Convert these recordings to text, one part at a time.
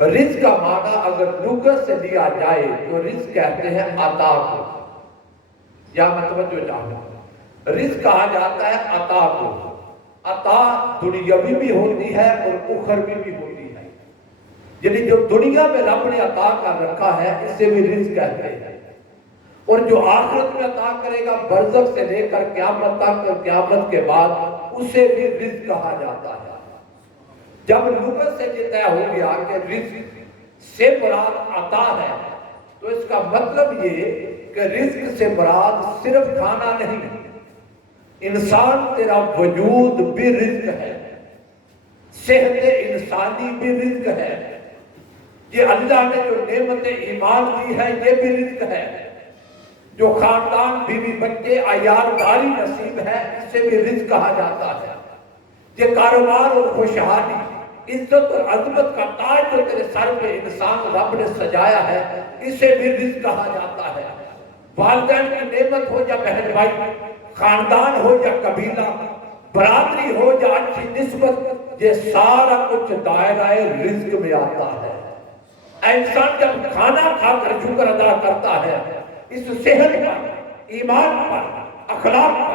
رزق کا معنی اگر لغت سے لیا جائے تو رزق کہتے ہیں عطا کو، یا متوجہ چاہوں، رزق کہا جاتا ہے عطا کو۔ عطا دنیاوی بھی ہوتی ہے اور اخروی بھی ہوتی ہے، یعنی جو دنیا میں رب نے عطا کر رکھا ہے اسے بھی رزق کہتے ہیں، اور جو آخرت میں عطا کرے گا برزخ سے لے کر قیامت تک اور قیامت کے بعد اسے بھی رزق کہا جاتا ہے۔ جب لغت سے یہ طے ہو گیا کہ رزق سے مراد عطا ہے تو اس کا مطلب یہ کہ رزق سے مراد صرف کھانا نہیں، انسان تیرا وجود بھی رزق ہے، صحت انسانی بھی رزق ہے، یہ اللہ نے جو نعمت ایمان دی ہے یہ بھی رزق ہے، جو خاندان بیوی بچے عیال داری نصیب ہے اسے بھی رزق کہا جاتا ہے، یہ کاروبار اور خوشحالی عزت اور عظمت کا تاج جو تیرے سر پہ انسان رب نے سجایا ہے اسے بھی رزق کہا جاتا ہے، والدین کی نعمت ہو یا بہن بھائی، خاندان ہو یا قبیلہ، برادری ہو یا اچھی نسبت، یہ سارا کچھ دائرہ رزق میں آتا ہے۔ انسان جب کھانا کھا کر شکر ادا کرتا ہے اس صحت پر، ایمان پر، اخلاق پر،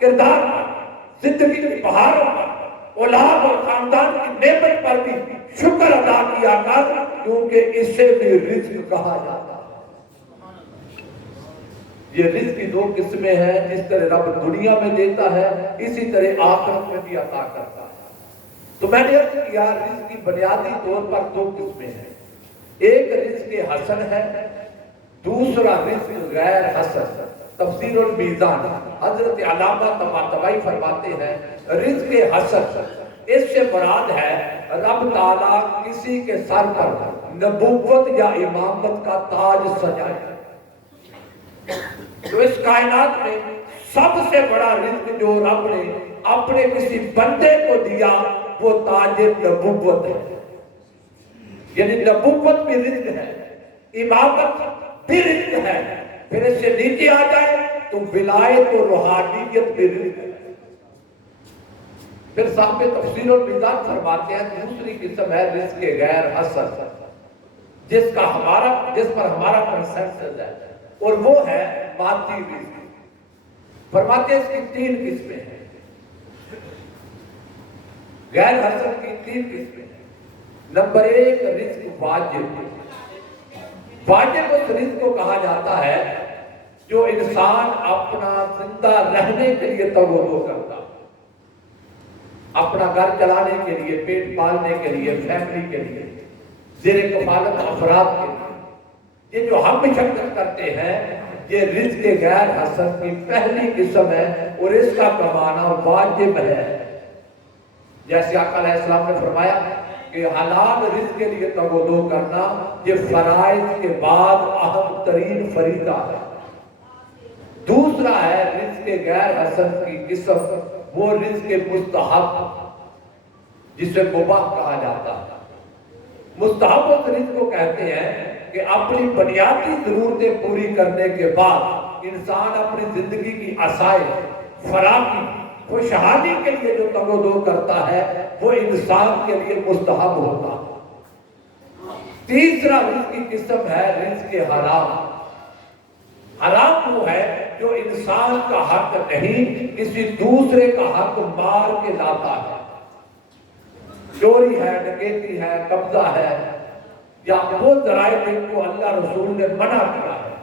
کردار پر، زندگی کی بہاروں پر، اولاد اور خاندان کی نعمت پر بھی شکر ادا کیا کر، کیونکہ اسے بھی رزق کہا جاتا ہے۔ یہ رزق کی دو قسمیں ہیں، جس طرح رب دنیا میں دیتا ہے اسی طرح آخرت میں بھی عطا کرتا ہے۔ تو میں نے عرض کیا رزق کی بنیادی طور پر دو قسمیں ہیں، ایک رزق حسن ہے، دوسرا رزق غیر حسن۔ تفسیر المیزان حضرت علامہ طباطبائی فرماتے ہیں رزق حسن اس سے مراد ہے رب تعالیٰ کسی کے سر پر نبوت یا امامت کا تاج سجائے۔ تو اس کائنات میں سب سے بڑا رزق جو رب نے اپنے کسی بندے کو دیا وہ تاج نبوت ہے، یعنی نبوت بھی رزق ہے، امامت بھی رزق ہے، پھر اس سے نیچے آ جائے تو ولایت و روحانیت بھی رزق ہے۔ پھر صاحب تفسیر المیزان فرماتے ہیں دوسری قسم ہے رزق غیر حسن، جس پر ہمارا کنسنسس ہے، اور وہ ہے مادی رزق۔ فرماتے ہیں اس کی تین قسمیں ہیں، غیر حسن کی تین قسمیں ہیں۔ نمبر ایک رزق واجب، واجب اس رزق کو کہا جاتا ہے جو انسان اپنا زندہ رہنے کے لیے توقع کرتا، اپنا گھر چلانے کے لیے، پیٹ پالنے کے لیے، فیملی کے لیے، زیر کفالت افراد کے لیے، یہ جو ہم مشقت کرتے ہیں یہ رزق غیر حسن کی پہلی قسم ہے، اور اس کا کمانا واجب ہے۔ جیسے آقا علیہ السلام نے فرمایا کہ حلال رزق کے لیے توقع کرنا یہ فرائض کے بعد اہم ترین فریضہ ہے۔ دوسرا ہے رزق غیر حسن کی قسم، وہ رزق مستحب جسے مباح کہا جاتا ہے۔ مستحب اس رزق کو کہتے ہیں کہ اپنی بنیادی ضرورتیں پوری کرنے کے بعد انسان اپنی زندگی کی آسائش، فراخی، خوشحالی کے لیے جو توقع کرتا ہے وہ انسان کے لیے مستحب ہوتا ہے۔ تیسرا رزق کی قسم ہے رزق حرام۔ حرام وہ ہے جو انسان کا حق نہیں کسی دوسرے کا حق مار کے لاتا ہے، چوری ہے، ڈکیتی ہے، قبضہ ہے، یا وہ ذرائع جن کو اللہ رسول نے منع کیا ہے،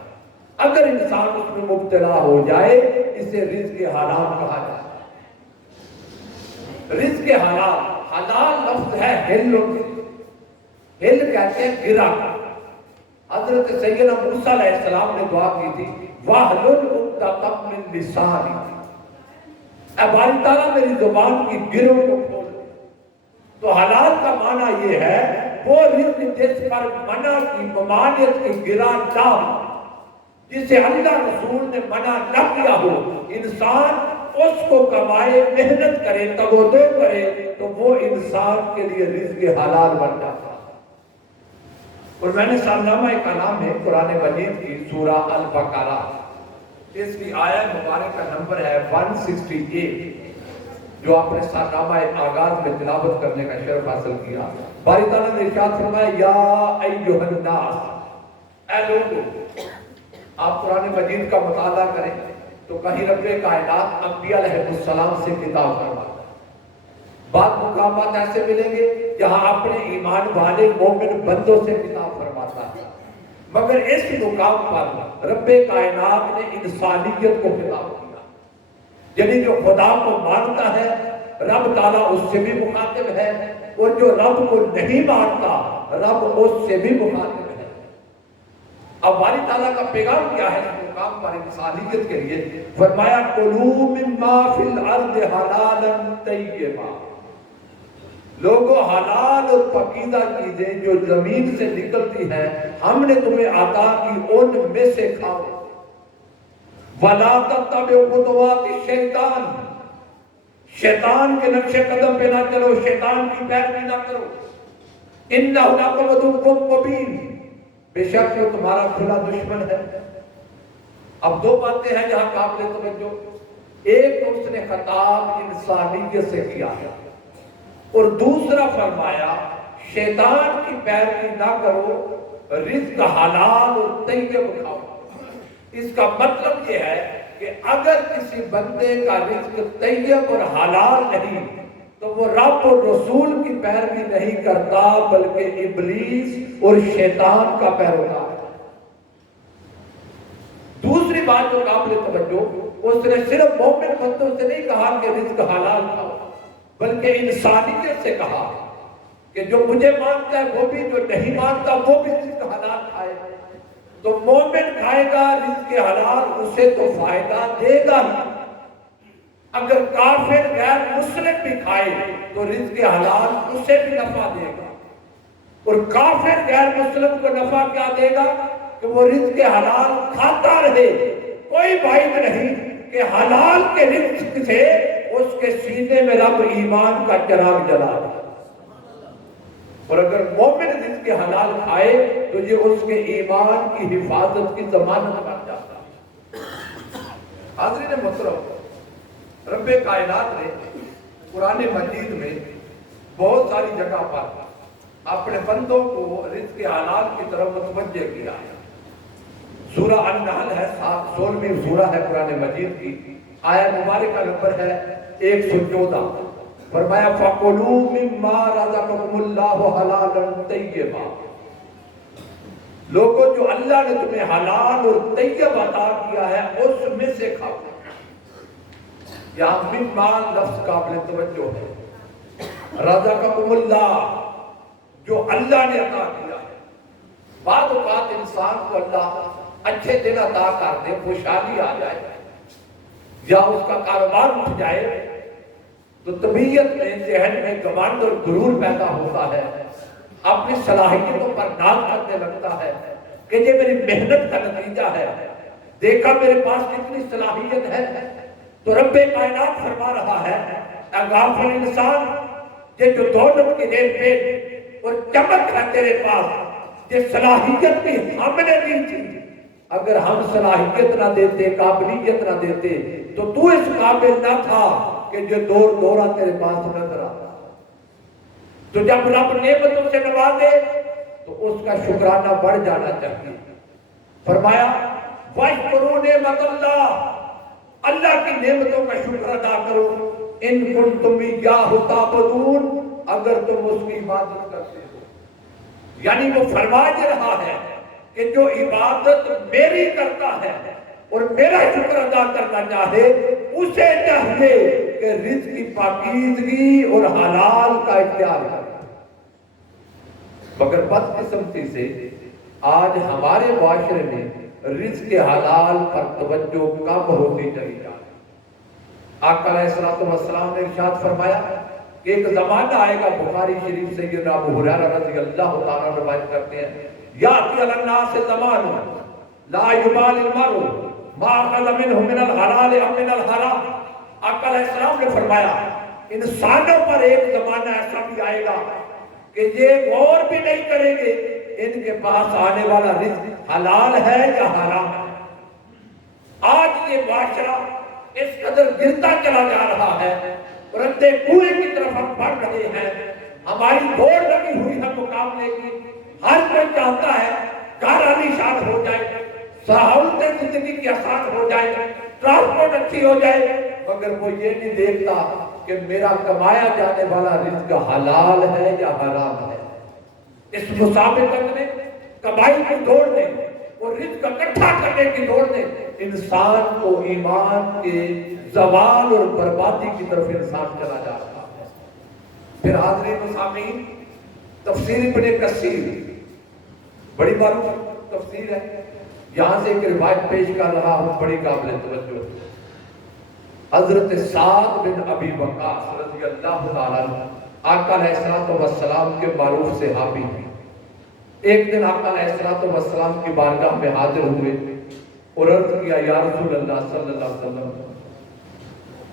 اگر انسان اس میں مبتلا ہو جائے اسے رزق حرام کہا جاتا ہے۔ رزق حلال، حلال لفظ ہے ہل، ہل کہتے ہیں گرا۔ حضرت سیدنا موسیٰ علیہ السلام نے دعا کی تھی وَاحْلُلْ عُقْدَةً مِّن لِّسَانِي، اے باری تعالیٰ میری زبان کی گروں کو کھول دے۔ تو حلال کا معنی یہ ہے وہ رزق جس پر منع کی ممانعت کی گرا نہ ہو، جسے اللہ رسول نے منع نہ کیا ہو، انسان اس کو کمائے، محنت کرے، توقع کرے تو وہ انسان کے لیے رزق حلال بن جاتا ہے۔ اور میں نے سالنامہ کلام ہے قرآن مجید کی سورہ البقرہ، اس کی آیت مبارک کا نمبر ہے 168، جو آپ نے سالنامہ آغاز میں تلاوت کرنے کا شرف حاصل کیا۔ باری تعالیٰ نے ارشاد فرمایا یا ایھا الناس، اے لوگوں. آپ قرآن مجید کا مطالعہ کریں تو کہیں رب کائنات انبیاء علیہ السلام سے خطاب فرماتا ہے. بعض مقامات ایسے ملیں گے جہاں اپنے ایمان والے مومن بندوں سے خطاب فرماتا ہے، مگر اس مقام پر رب کائنات نے انسانیت کو خطاب کیا. یعنی جو خدا کو مانتا ہے رب تعالیٰ اس سے بھی مخاطب ہے، اور جو رب کو نہیں مانتا رب اس سے بھی مخاطب ہے. اب باری تعالیٰ کا پیغام کیا ہے اس مقام پر انسانیت کے لیے؟ فرمایا کلوا مما فی الارض حلالا طیبا. لوگوں حلال اور پاکیزہ چیزیں جو زمین سے نکلتی ہیں ہم نے تمہیں عطا کی، ان میں سے کھاؤ. وَلَا تَتَّبِعُوا خُطُوَاتِ الشَّيْطَانِ، شیطان کے نقش قدم پہ نہ چلو، شیطان کی پیروی نہ کرو. إِنَّهُ لَكُمْ عَدُوٌّ مُّبِينٌ، بے شک وہ تمہارا کھلا دشمن ہے. اب دو باتیں ہیں جہاں قابل توجہ. ایک تو اس نے خطاب انسانیت سے کیا ہے، اور دوسرا فرمایا شیطان کی پیروی نہ کرو، رزق حلال اور طیب کھاؤ. اس کا مطلب یہ ہے کہ اگر کسی بندے کا رزق طیب اور حلال نہیں تو وہ رب اور رسول کی پیروی نہیں کرتا بلکہ ابلیس اور شیطان کا پیروکار ہے. دوسری بات جو قابل توجہ، اس نے صرف مومن بندوں سے نہیں کہا کہ رزق حلال کھاؤ، بلکہ انسانیت سے کہا کہ جو مجھے مانتا ہے وہ بھی، جو نہیں مانتا وہ بھی رزق حلال کھائے. تو مومن کھائے گا رزق حلال، اسے تو فائدہ دے گا ہی. اگر کافر غیر مسلم بھی کھائے تو رزق حلال اسے بھی نفع دے گا. اور کافر غیر مسلم کو نفع کیا دے گا؟ کہ وہ رزق حلال کھاتا رہے. کوئی بعید نہیں کہ حلال کے رزق سے اس کے سینے میں رب ایمان کا چراغ جلا دے. اور اگر مومن رزق حلال کھائے تو یہ اس کے ایمان کی حفاظت کی ضمانت بن جاتا ہے. حاضرین محترم، رب کائنات نے قرآن مجید میں بہت ساری جگہ پر اپنے بندوں کو رزق حلال کی طرف متوجہ کیا ہے. سورہ النحل ہے، 16ویں سورہ ہے قرآن مجید کی، آیت مبارکہ نمبر ہے 114. فرمایا فَقُلُوا مِمَّا رَزَقَكُمُ اللَّهُ حَلَالًا طَيِّبًا. لوگوں جو اللہ نے تمہیں حلال اور طیب عطا کیا ہے اس میں سے کھاؤ. یہاں مِمَّا لفظ قابل توجہ ہے. رَزَقَكُمُ اللَّهُ، جو اللہ نے عطا کیا ہے. بعض اوقات انسان کو اللہ اچھے دن عطا کر دے، خوشحالی آ جائے یا اس کا کاروبار اٹھ جائے تو طبیعت میں، ذہن میں گھمنڈ اور غرور پیدا ہوتا ہے. اپنی صلاحیتوں پر ناز کرنے لگتا ہے کہ یہ میری محنت کا نتیجہ ہے، دیکھا میرے پاس کتنی صلاحیت ہے. تو رب کائنات فرما رہا ہے اے غافل انسان، یہ جو دولت کی دیر پہ اور چمک ہے تیرے پاس، یہ صلاحیت بھی ہم نے دی تھی. اگر ہم صلاحیت نہ دیتے، قابلیت نہ دیتے تو اس قابل نہ تھا کہ جو دورہ تیرے پاس نظر آتا. تو جب رب نعمتوں سے نوازے تو اس کا شکرانہ بڑھ جانا چاہیے. فرمایا وَاشْكُرُوا نِعْمَتَ اللَّهِ، اللہ کی نعمتوں کا شکر ادا کرو. إِن كُنتُمْ إِيَّاهُ تَعْبُدُونَ، اگر تم اس کی عبادت کرتے ہو. یعنی وہ فرما رہا ہے کہ جو عبادت میری کرتا ہے اور میرا شکر ادا کرنا چاہے اسے چاہیے کہ رزق کی پاکیزگی اور حلال کا اختیار کرے. مگر بدقسمتی سے آج ہمارے معاشرے میں رزق حلال پر توجہ کم ہوتی چلی جا رہی. آقا علیہ السلام نے ارشاد فرمایا کہ ایک زمانہ آئے گا، بخاری شریف سے یہ ابو ہریرہ رضی اللہ تعالیٰ روایت کرتے ہیں، یاتی علی الناس زمان لا یبالی المرء ما اخذ منہ من الحلال ام من الحرام. آقا علیہ السلام نے فرمایا انسانوں پر ایک زمانہ ایسا بھی آئے گا کہ یہ غور بھی نہیں کریں گے ان کے پاس آنے والا رزق حلال ہے یا حرام ہے. آج یہ معاشرہ اس قدر گرتا چلا جا رہا ہے اور اندھے کنویں کی طرف ہم بڑھ رہے ہیں. ہماری دوڑ لگی ہوئی ہے مقابلے کی. ہر کوئی چاہتا ہے گھر عالیشان ہو جائے، سہولتیں زندگی کی آسان ہو جائے، ٹرانسپورٹ اچھی ہو جائے، مگر وہ یہ نہیں دیکھتا کہ میرا کمایا جانے والا رزق حلال ہے یا حرام ہے. اس مسابقت میں کمائی کی دوڑ میں اور رزق اکٹھا کرنے کی دوڑ میں انسان کو ایمان کے زوال اور بربادی کی طرف انسان چلا جا رہا ہے. پھر حاضرین و سامعین، تفسیر ابن کثیر بڑی معروف تفسیر ہے. یہاں سے ایک روایت پیش کر رہا ہوں، بڑی قابل توجہ. حضرت سعد بن ابی وقاص رضی اللہ تعالیٰ عنہ آقا علیہ السلام کے معروف صحابی ہیں. ایک دن آقا علیہ السلام کی بارگاہ میں حاضر ہوئے اور عرض کیا، یا رسول اللہ صلی اللہ علیہ وسلم،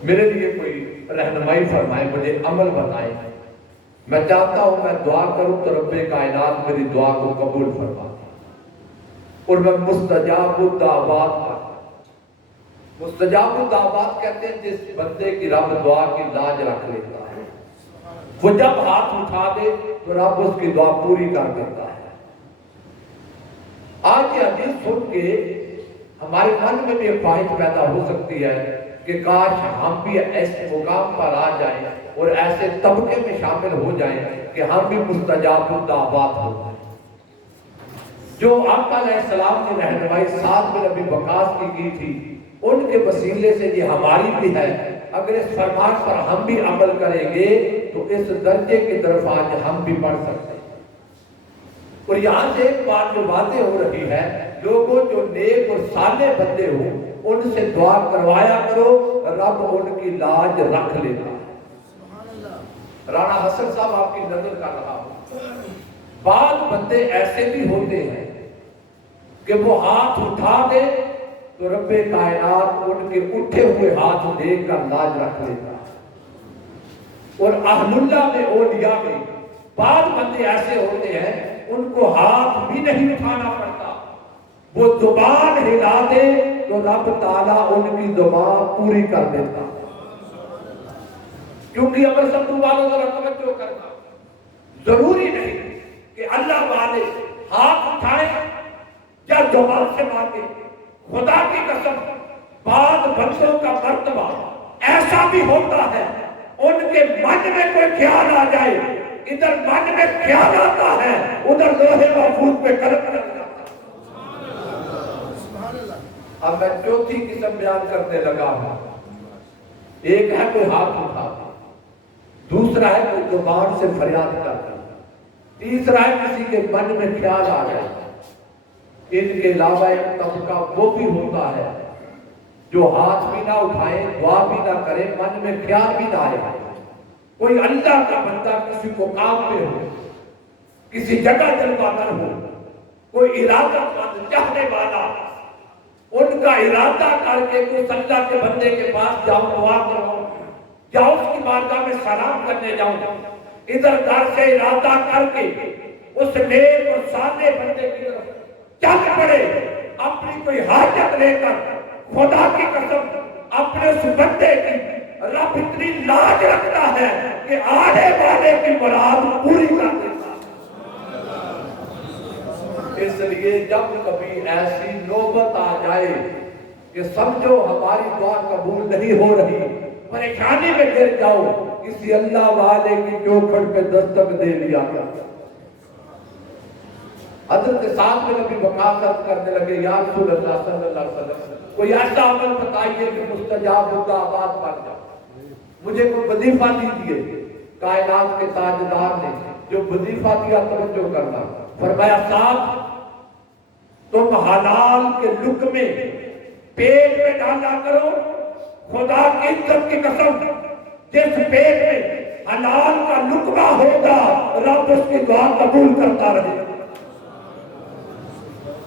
میرے لیے کوئی رہنمائی فرمائے، مجھے عمل بتائیں. میں چاہتا ہوں میں دعا کروں تو رب کائنات میری دعا کو قبول فرما اور میں مستجاب الدعوات پاتا. مستجاب الدعوات کہتے ہیں جس بندے کی رب دعا کی لاج رکھ لیتا ہے. وہ جب ہاتھ اٹھا دے تو رب اس کی دعا پوری کر دیتا ہے. آج یہ حدیث سن کے ہمارے من میں بھی ایک خواہش پیدا ہو سکتی ہے کہ کاش ہم بھی ایسے مقام پر آ جائیں اور ایسے طبقے میں شامل ہو جائیں کہ ہم بھی مستجاب الدعوات ہو جائیں. جو آقا علیہ السلام نے رہنمائی سعد بن ابی وقاص کی تھی، ان کے وسیلے سے یہ ہماری بھی ہے. اگر اس فرمان پر ہم بھی عمل کریں گے تو اس درجے کی طرف آج ہم بھی بڑھ سکتے ہیں. اور یہاں سے ایک بات جو واضح ہو رہی ہے، لوگوں جو نیک اور صالح بندے ہوں ان سے دعا کروایا کرو، رب ان کی لاج رکھ لیتا ہے. رانا حسن صاحب آپ کی نظر کر رہا ہوں، بعض بندے ایسے بھی ہوتے ہیں کہ وہ ہاتھ اٹھا دے تو رب کائنات ان کے اٹھے ہوئے ہاتھ دیکھ کر لاج رکھ لیتا ہے. اور اہل اللہ میں اولیاء میں بعض بندے ایسے ہوتے ہیں ان کو ہاتھ بھی نہیں اٹھانا پڑتا، وہ زبان ہلا دے تو رب تعالیٰ ان کی زبان پوری کر دیتا. کیونکہ امر سبدو والوں ذرا توجہ کرنا، ضروری نہیں کہ اللہ والے ہاتھ اٹھائیں یا زبان سے مانگے. خدا کی قسم بعض بندوں کا مرتبہ ایسا بھی ہوتا ہے ان کے من میں کوئی خیال آ جائے، ادھر من میں خیال آتا ہے ادھر لوہے محفوظ پہ قلم لگ جاتا ہے. اب میں چوتھی قسم بیان کرنے لگا ہوں. ایک ہے کوئی ہاتھ اٹھا، دوسرا ہے کوئی زبان سے فریاد کرتا، تیسرا ہے کسی کے من میں خیال آ جائے. ان کے علاوہ ایک طبقہ وہ بھی ہوتا ہے جو ہاتھ بھی نہ اٹھائے، دعا بھی نہ کرے، من میں خیال بھی نہ آئے. کوئی اللہ کا بندہ کسی کو کام پہ ہو، کسی جگہ جلوہ گر ہو، کوئی ارادہ مند چاہنے والا، ان کا ارادہ کر کے اس اللہ کے بندے کے پاس جاؤ، دعا کرو، یا اس کی بارگاہ میں سلام کرنے جاؤں، ادھر گھر سے ارادہ کر کے اس نیک اور صالح بندے کی طرف چل پڑے، اپنی کوئی حاجت لے کر. خدا کی قسم اپنے اس بندے کی رب اتنی لاج رکھتا ہے کہ آنے والے کی مراد پوری کر دیتا. اس لیے جب کبھی ایسی نوبت آ جائے کہ سمجھو ہماری دعا قبول نہیں ہو رہی، پریشانی میں گر جاؤ، کسی اللہ والے کی چوکھٹ پہ دستک دے لیا کرتا. حضرت سعد بن ابی وقاص کرنے لگے، یا رسول اللہ صلی اللہ علیہ وسلم، کوئی ایسا عمل بتائیے کہ مستجاب الدعوات بن جائے، مجھے کوئی وظیفہ دیجیے. کائنات کے تاجدار نے جو وظیفہ دیا توجہ کرنا، فرمایا سعد تم حلال کے لقمے پیٹ میں ڈالا کرو. خدا کی عزت کی قسم جس پیٹ میں حلال کا لقمہ ہوگا رب اس کی دعا قبول کرتا رہے گا.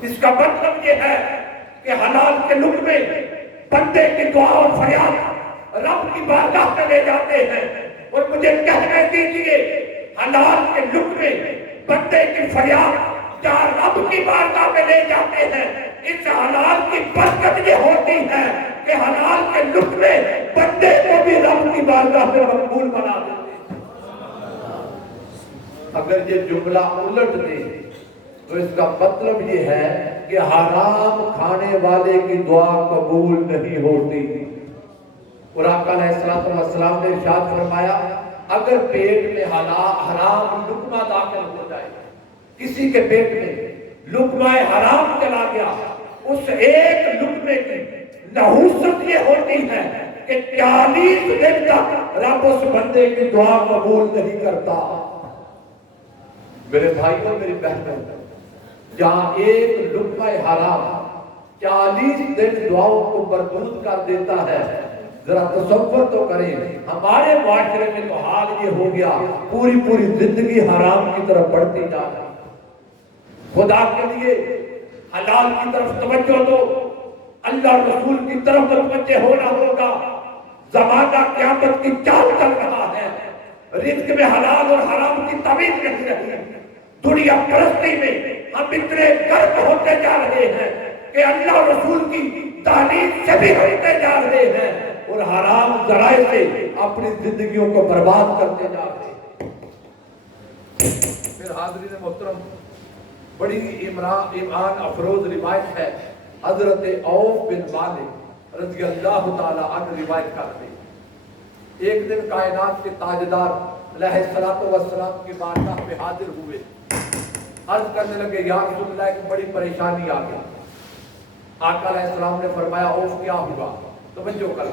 اس کا مطلب یہ ہے کہ حلال کے لقمے بندے کی دعا اور فریاد رب کی بارگاہ میں لے جاتے ہیں. اور مجھے کہنے دیجئے حلال کے لقمے بندے کی فریاد جہاں رب کی بارگاہ میں لے جاتے ہیں، اس حلال کی برکت یہ ہوتی ہے کہ حلال کے لقمے بندے کو بھی رب کی بارگاہ میں مقبول بنا دیتے ہیں. اگر یہ جملہ الٹ دے تو اس کا مطلب یہ ہے کہ حرام کھانے والے کی دعا قبول نہیں ہوتی۔ اور آقا علیہ السلام نے ارشاد فرمایا اگر پیٹ میں حرام لقمہ داخل ہو جائے، کسی کے پیٹ میں لقمہ حرام چلا گیا، اس ایک لقمے کی نحوست یہ ہوتی ہے کہ 40 دن تک رب اس بندے کی دعا قبول نہیں کرتا۔ میرے بھائیوں میری بہنوں، جہاں ایک لقمہ حرام 40 دن دعاؤں کو مردود کر دیتا ہے، ذرا تصور تو کریں ہمارے معاشرے میں تو حال یہ ہو گیا پوری زندگی حرام کی طرف بڑھتی جا رہی۔ خدا کے لیے حلال کی طرف توجہ دو، اللہ رسول کی طرف متوجہ ہونا ہوگا۔ زمانہ قیامت کی چال چل رہا ہے، رزق میں حلال اور حرام کی تمیز نہیں رہی۔ دنیا پرستی میں ہم اتنے غرق ہوتے جا رہے ہیں کہ اللہ رسول کی تعلیم سے بھی ہٹتے جا رہے ہیں اور حرام ذرائع سے اپنی زندگیوں کو برباد کرتے جا رہے ہیں۔ پھر حاضرین محترم، بڑی ایمان افروز روایت ہے، حضرت عوف بن مالک رضی اللہ تعالی عنہ روایت کرتے ہیں ایک دن کائنات کے تاجدار علیہ السلام کی بارگاہ میں حاضر ہوئے، عرض کرنے لگے یا رسول اللہ ایک بڑی پریشانی آ گئی۔ آقا علیہ السلام نے فرمایا عوف کیا ہوا؟ توجہ کر،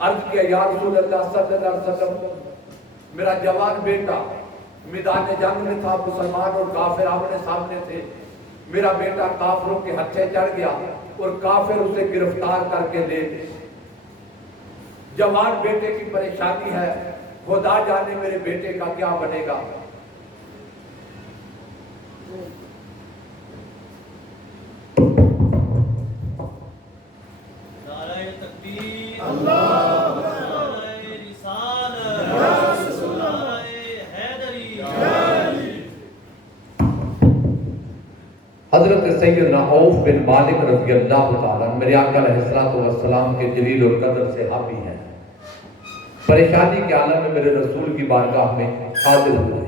عرض کیا یا رسول اللہ صلی اللہ علیہ وسلم میرا جوان بیٹا میدان جنگ میں تھا، مسلمان اور کافر آمنے سامنے تھے، میرا بیٹا کافروں کے ہتھے چڑھ گیا اور کافر اسے گرفتار کر کے لے گئے۔ جوان بیٹے کی پریشانی ہے، خدا جانے میرے بیٹے کا کیا بنے گا۔ نعرہ تکبیر، اللہ نعرہ رسالت، نعرہ حیدری۔ حضرت سیدنا عوف بن مالک رضی اللہ تعالیٰ میرے آقا علیہ السلام کے جلیل القدر صحابی ہیں، پریشانی کے عالم میں میرے رسول کی بارگاہ میں حاضر ہوئے۔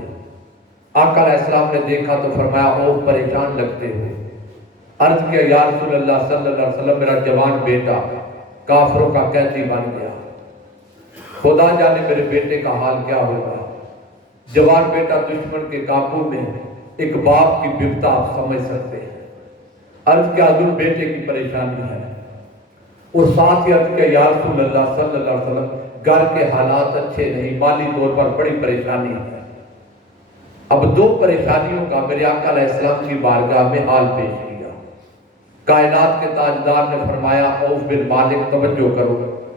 آقا علیہ السلام نے دیکھا تو فرمایا عوف پریشان لگتے ہو۔ عرض کیا یا رسول اللہ صلی اللہ علیہ وسلم میرا جوان بیٹا کافروں کا قیدی بن گیا، خدا جانے میرے بیٹے کا حال کیا ہوگا۔ جوان بیٹا دشمن کے قابو میں، ایک باپ کی بپتا آپ سمجھ سکتے ہیں۔ عرض کیا حضور بیٹے کی پریشانی ہے، اور ساتھ ہی عرض کیا یا رسول اللہ صلی اللہ علیہ وسلم گھر کے حالات اچھے نہیں، مالی طور پر بڑی پریشانی ہے۔ اب دو پریشانیوں کا میرے آقا علیہ السلام کی بارگاہ میں حال پیش کیا۔ کائنات کے تاجدار نے فرمایا عوف بن مالک توجہ کرو،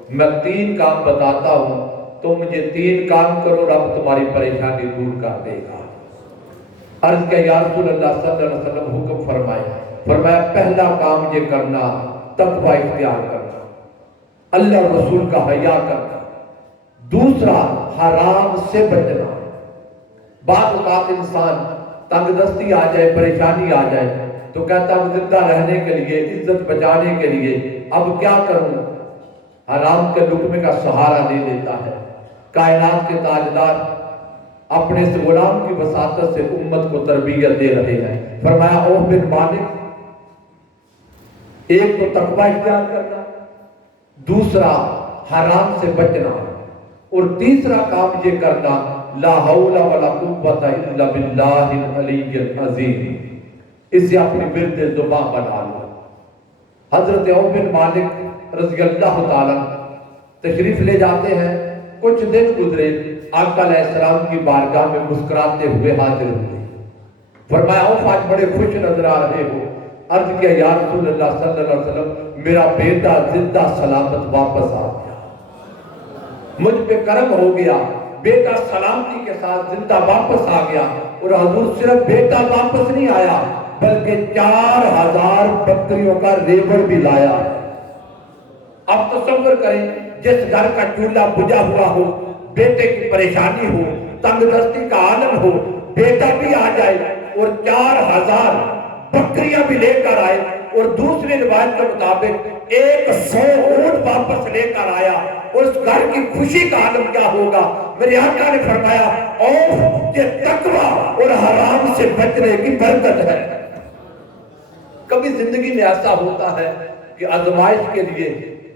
میں 3 کام بتاتا ہوں، تم مجھے 3 کام کرو، رب تمہاری پریشانی دور کر دے گا۔ عرض کیا یا رسول اللہ صلی اللہ علیہ وسلم حکم فرمایا پہلا کام یہ کرنا تقوی اختیار کرنا، اللہ رسول کا حیا کرنا، دوسرا حرام سے بچنا۔ بعض اوقات انسان تنگ دستی آ جائے، پریشانی آ جائے تو کہتا ہوں زندہ رہنے کے لیے، عزت بچانے کے لیے اب کیا کروں، حرام کے لقمے کا سہارا لے لیتا ہے۔ کائنات کے تاجدار اپنے اس غلام کی وساطت سے امت کو تربیت دے رہے ہیں۔ فرمایا عوف بن مالک ایک تو تقوی اختیار کرنا، دوسرا حرام سے بچنا، اور تیسرا کام یہ کرنا لا حول ولا قوت الا باللہ العلی العظیم، اسے اپنی ورد زبان بنا لو۔ حضرت عوف بن مالک رضی اللہ تعالیٰ تشریف لے جاتے ہیں، کچھ دن گزرے، آقا علیہ السلام کی بارگاہ میں مسکراتے ہوئے حاضر ہوئے۔ فرمایا عوف آج بڑے خوش نظر آ رہے ہو۔ عرض کیا یا رسول اللہ صلی اللہ علیہ وسلم میرا بیٹا زندہ سلامت واپس آ گیا، مجھ پہ کرم ہو گیا، بیٹا سلامتی کے ساتھ زندہ واپس آ گیا۔ اور حضور صرف بیٹا واپس نہیں آیا بلکہ 4000 بکریوں کا ریوڑ بھی لایا۔ اب تصور کریں جس گھر کا چولہا بجھا ہوا ہو، بیٹے کی پریشانی ہو، تنگ دستی کا عالم ہو، بیٹا بھی آ جائے اور 4000 بکریاں بھی لے کر آئے، اور دوسری روایت کے مطابق 100 اونٹ واپس لے کر آیا۔ اور اس گھر کی خوشی کا عالم کیا ہوگا؟ میرے آقا نے فرمایا اور یہ تقوی اور حرام سے بچنے کی برکت ہے۔ کبھی زندگی میں ایسا ہوتا ہے کہ آزمائش کے لیے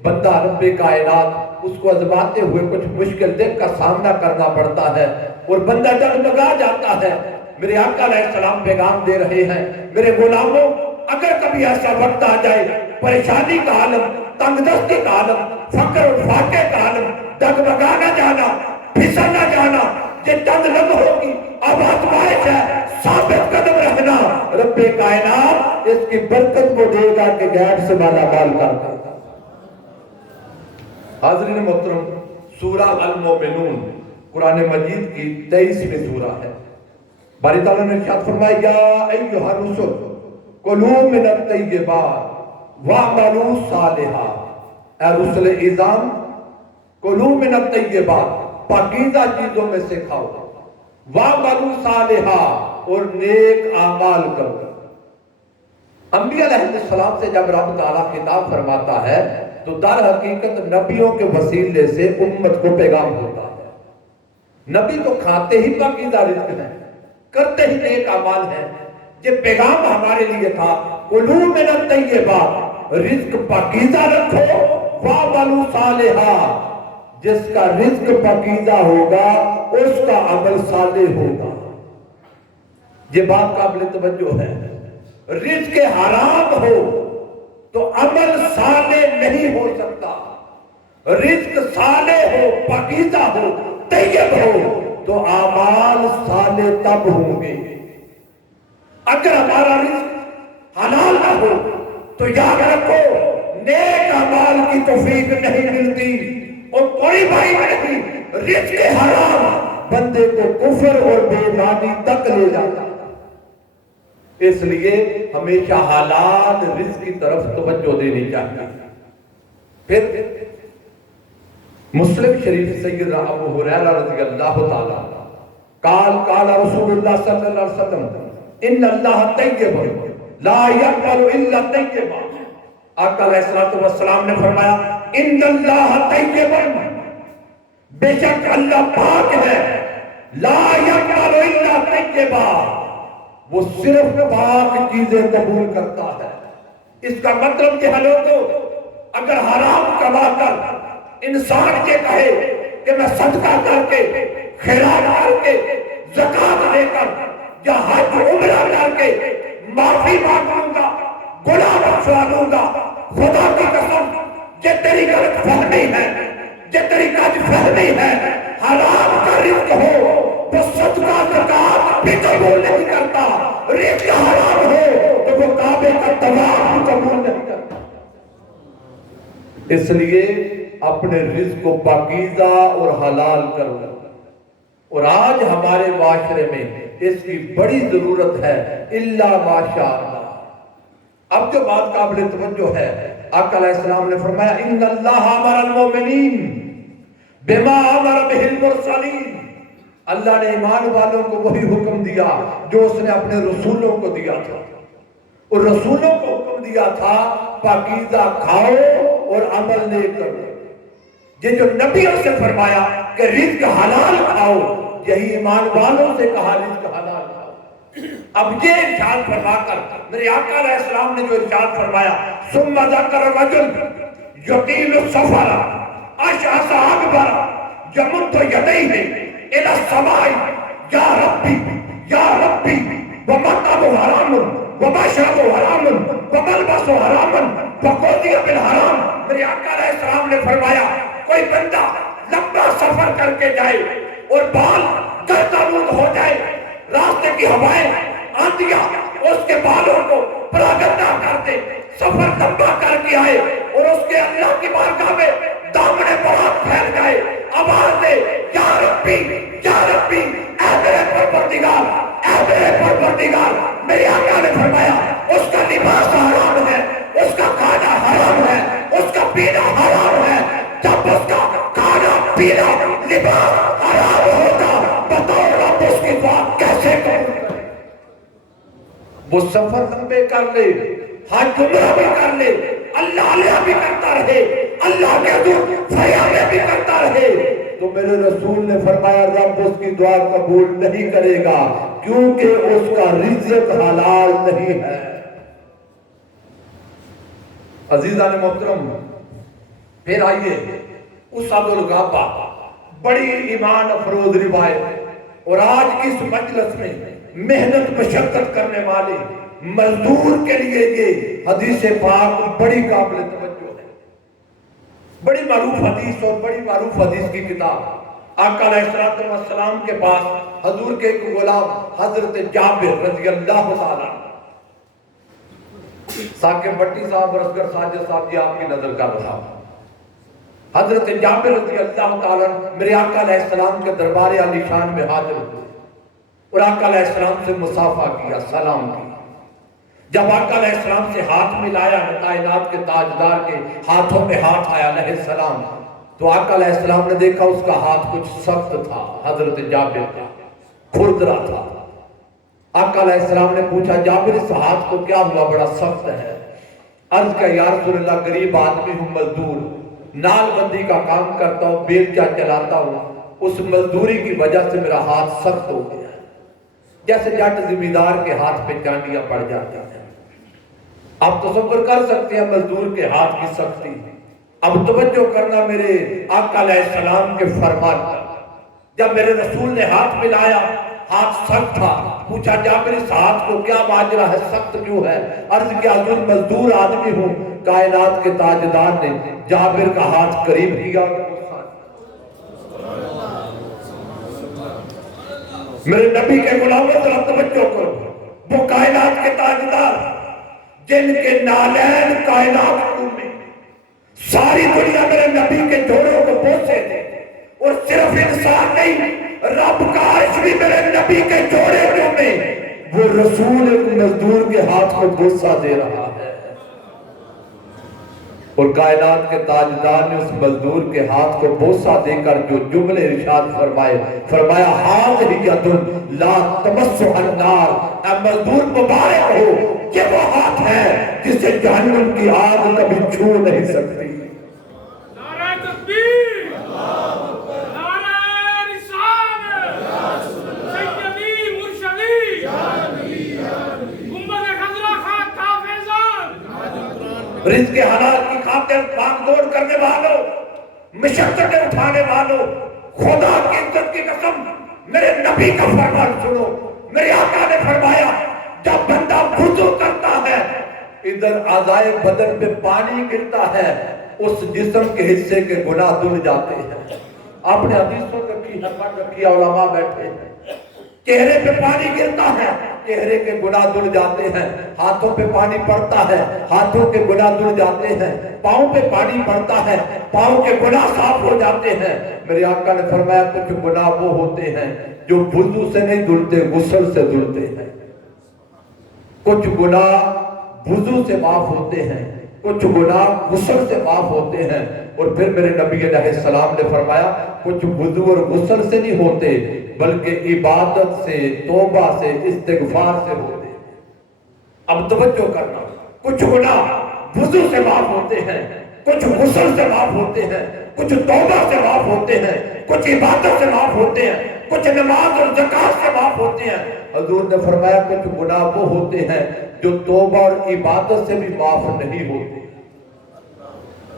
بندہ رب کائنات اس کو آزماتے ہوئے کچھ مشکل دن کا سامنا کرنا پڑتا ہے اور بندہ ڈگمگا جاتا ہے۔ میرے آقا علیہ السلام پیغام دے رہے ہیں، میرے غلاموں اگر کبھی ایسا وقت آ جائے، پریشانی کا عالم، تنگ دستی کا عالم، فقر اور فاقے کا عالم، ڈگمگا نہ جانا، پھسل نہ جانا، یہ تنگ لمح ہوگی، اب آزمائش ہے، ثابت قدم رہنا، رب کائنات اس کی برکت کو دے گا کہ غیب سے مالا مال کر دے گا۔ حاضرین محترم، سورہ المومنون قرآن مجید کی 23ویں سورہ ہے۔ باری تعالیٰ نے ارشاد فرمایا یا ایھا الرسل کلوا من الطیبات واعملوا صالحا، اے رسل اعظام کلوا من الطیبات، پاکیزہ چیزوں میں سے کھاؤ، واعملوا صالحا، اور نیک اعمال کرو۔ انبیاء علیہ السلام سے جب رب تعالیٰ خطاب فرماتا ہے تو در حقیقت نبیوں کے وسیلے سے امت کو پیغام ہوتا ہے۔ نبی تو کھاتے ہی پاکیزہ رزق ہیں، کرتے ہی نیک اعمال ہیں۔ یہ پیغام ہمارے لیے تھا، کلوا من الطیبات، رزق پاکیزہ رکھو، واعملوا صالحا، جس کا رزق پاکیزہ ہوگا اس کا عمل صالح ہوگا۔ یہ بات قابل توجہ ہے۔ رزق حرام ہو تو عمل صالح نہیں ہو سکتا، رزق صالح ہو، پاکیزہ ہو، طیب ہو تو اعمال صالح تب ہوں گے۔ اگر ہمارا رزق حلال نہ ہو تو یاد رکھو نیک اعمال کی توفیق نہیں ملتی، اور کوئی بھائی نہیں، رزق حرام بندے کو کفر اور بے ایمانی تک لے جاتا ہے۔ اس لیے ہمیشہ حلال رزق کی طرف توجہ دینی چاہیے۔ پھر مسلم شریف سیدنا ابو ہریرہ رضی اللہ تعالیٰ قال رسول اللہ صلی اللہ علیہ وسلم ان اللہ طیب لا یقبل الا طیبا، آقا علیہ السلام نے فرمایا ان اللہ طیب، بے شک اللہ پاک ہے، لا یقبل الا طیبا، وہ صرف پاک چیزیں قبول کرتا ہے۔ اس کا مطلب یہ ہے لوگوں، اگر حرام کما کر انسان یہ کہے کہ میں صدقہ کر کے، خیرات کر کے، زکوٰۃ دے کر یا حج عمرہ کر کے معافی مانگوں گا، گناہ بخشوا دوں گا، خدا کی قسم یہ تیری غلط فہمی ہے، یہ تیری غلط فہمی ہے۔ حرام کا رزق ہو تو صدقہ زکوٰۃ بھی قبول نہیں کرتا، رزق حرام ہو تو وہ کعبے کا طواف بھی قبول نہیں کرتا۔ اس لیے اپنے رزق کو پاکیزہ اور حلال کرو، اور آج ہمارے معاشرے میں اس کی بڑی ضرورت ہے، الا ماشاء اللہ۔ اب جو بات قابل توجہ ہے، آقا علیہ السلام نے فرمایا ان اللہ امر المؤمنین بما امر بہ المرسلین، اللہ نے ایمان والوں کو وہی حکم دیا جو اس نے اپنے رسولوں کو دیا تھا، اور رسولوں کو حکم دیا تھا پاکیزہ کھاؤ اور عمل نیک کرو۔ یہ جو نبیوں سے فرمایا کہ رزق حلال کھاؤ، یہی ایمان والوں سے کہا رزق حلال کھاؤ۔ اب یہ ارشاد فرما کر میرے آقا علیہ السلام نے جو ارشاد فرمایا ثم ذکر رجل یطیل السفر اشعث اکبر یمد یدیہ الی السماء یا ربی یا ربی ومطعمہ حرام ومشربہ حرام وملبسہ حرام فغذی بالحرام۔ میرے آقا علیہ السلام نے فرمایا کوئی بندہ لمبا سفر کر کے جائے اور بال گردآلود ہو جائے، راستے کی ہوائیں آندیاں اس کے بالوں کو پراگندہ کر دے، سفر لمبا کر کے آئے اور اس کے اللہ کی بارگاہ میں دامن برات پھیل جائے، آواز دے یا ربی یا ربی، اے میرے پروردگار اے میرے پروردگار۔ میرے آقا نے فرمایا اس کا لباس حرام ہے، اس کا کھانا حرام ہے، اس کا پینا حرام ہے۔ جب اس کا کھانا پینا لباس حرام ہوگا بتاؤ رب اس کی بات کیسے قبول کرے؟ وہ سفر لمبے کر لے، حج عمرہ بھی کر لے، اللہ علیہ بھی کرتا رہے، اللہ کے حضور فریادیں بھی کرتا رہے تو میرے رسول نے فرمایا رب اس کی دعا قبول نہیں کرے گا کیونکہ اس کا رزق حلال نہیں ہے۔ عزیزان محترم، پھر آئیے اسعد الغابہ، بڑی ایمان افروز روایت، اور آج کی اس مجلس میں محنت مشقت کرنے والے مزدور کے لیے یہ حدیث پاک بڑی قابل توجہ ہے، بڑی معروف حدیث اور بڑی معروف حدیث کی کتاب۔ آقا علیہ السلام کے پاس حضور کے ایک غلام حضرت جابر رضی اللہ تعالیٰ، ثاقب بٹی صاحب اور اصغر ساجد صاحب جی آپ کی نظر کا رہا، حضرت جابر رضی اللہ تعالیٰ میرے آقا علیہ السلام کے دربار عالی شان میں حاضر ہوئے اور آقا علیہ السلام سے مصافحہ کیا، سلام کیا۔ جب آقا علیہ السلام سے ہاتھ ملایا، کائنات کے تاجدار کے ہاتھوں میں ہاتھ آیا علیہ السلام، تو آقا علیہ السلام نے دیکھا اس کا ہاتھ کچھ سخت تھا، حضرت جابر کا کھردرا تھا۔ آقا علیہ السلام نے پوچھا جابر اس ہاتھ کو کیا ہوا، بڑا سخت ہے؟ عرض کیا یا رسول اللہ غریب آدمی ہوں، مزدور، نال بندی کا کام کرتا ہوں، بیلچا چلاتا ہوں، اس مزدوری کی وجہ سے میرا ہاتھ سخت ہو گیا، جیسے جٹ زمیندار کے ہاتھ پہ چانڈیاں پڑ جاتی ہیں۔ آپ تصور کر سکتے ہیں مزدور کے ہاتھ کی سختی۔ اب توجہ کرنا میرے آقا علیہ السلام کے فرمان پر، جب میرے رسول نے ہاتھ ملایا، ہاتھ سخت تھا، پوچھا جابر اس ہاتھ کو کیا ماجرا ہے، سخت کیوں ہے؟ عرض کیا حضور مزدور آدمی ہوں، کائنات کے تاجدار نے جابر کا ہاتھ قریب کیا، میرے نبی کے غلاموں ذرا توجہ کرو، وہ کائنات کے تاجدار جن کے نالین کائنات میں ساری دنیا میرے نبی کے جوڑوں کو بوسے تھے، اور صرف انسان نہیں رب کا عرش بھی میرے نبی کے جوڑے میں، وہ رسول ایک مزدور کے ہاتھ کو بوسہ دے رہا ہے، اور کائنات کے تاجدار نے اس مزدور کے ہاتھ کو بوسہ دے کر جو جملے ارشاد فرمائے، فرمایا ہاذہ ید لا تمسها النار، اے مزدور مبارک ہو، یہ وہ ہاتھ ہے جسے جہنم کی آگ کبھی چھو نہیں سکتی۔ نعرہ تکبیر، نعرہ رسالت، سیدی مرشدی، گنبد خضرا خاک تحفظان، رزق حلال کی خاطر بھاگ دوڑ کرنے والوں، مشقتیں اٹھانے والوں، خدا کی عزت کی قسم میرے نبی کا فرمان سنو، میرے آقا نے فرمایا جب بندہ وضو کرتا ہے ادھر اعضائے بدن پہ پانی گرتا ہے، اس جسم کے حصے کے گناہ دھل جاتے ہیں۔ آپ نے حدیثوں رکھی ہے، پڑھ رکھی ہے، علماء بیٹھے ہیں، چہرے پہ پانی گرتا ہے، چہرے کے گناہ دھل جاتے ہیں، ہاتھوں پہ پانی پڑتا ہے، ہاتھوں کے گناہ دھل جاتے ہیں، پاؤں پہ پانی پڑتا ہے، پاؤں کے گناہ صاف ہو جاتے ہیں۔ میرے آقا نے فرمایا کچھ گناہ وہ ہوتے ہیں جو وضو سے نہیں دھلتے، غسل سے دھلتے ہیں، کچھ گناہ وضو سے معاف ہوتے ہیں، کچھ گناہ غسل سے معاف ہوتے ہیں، اور پھر میرے نبی علیہ السلام نے فرمایا کچھ وضو اور غسل سے نہیں ہوتے بلکہ عبادت سے، توبہ سے، استغفار سے ہوتے ہیں۔ اب توجہ کرنا، کچھ گناہ وضو سے معاف ہوتے ہیں، کچھ غسل سے معاف ہوتے ہیں، کچھ توبہ سے معاف ہوتے ہیں، کچھ عبادت سے معاف ہوتے ہیں، کچھ نماز اور زکات سے معاف ہوتے ہیں۔ حضور نے فرمایا کچھ گناہ وہ ہوتے ہیں جو توبہ اور عبادت سے بھی معاف نہیں ہوتے،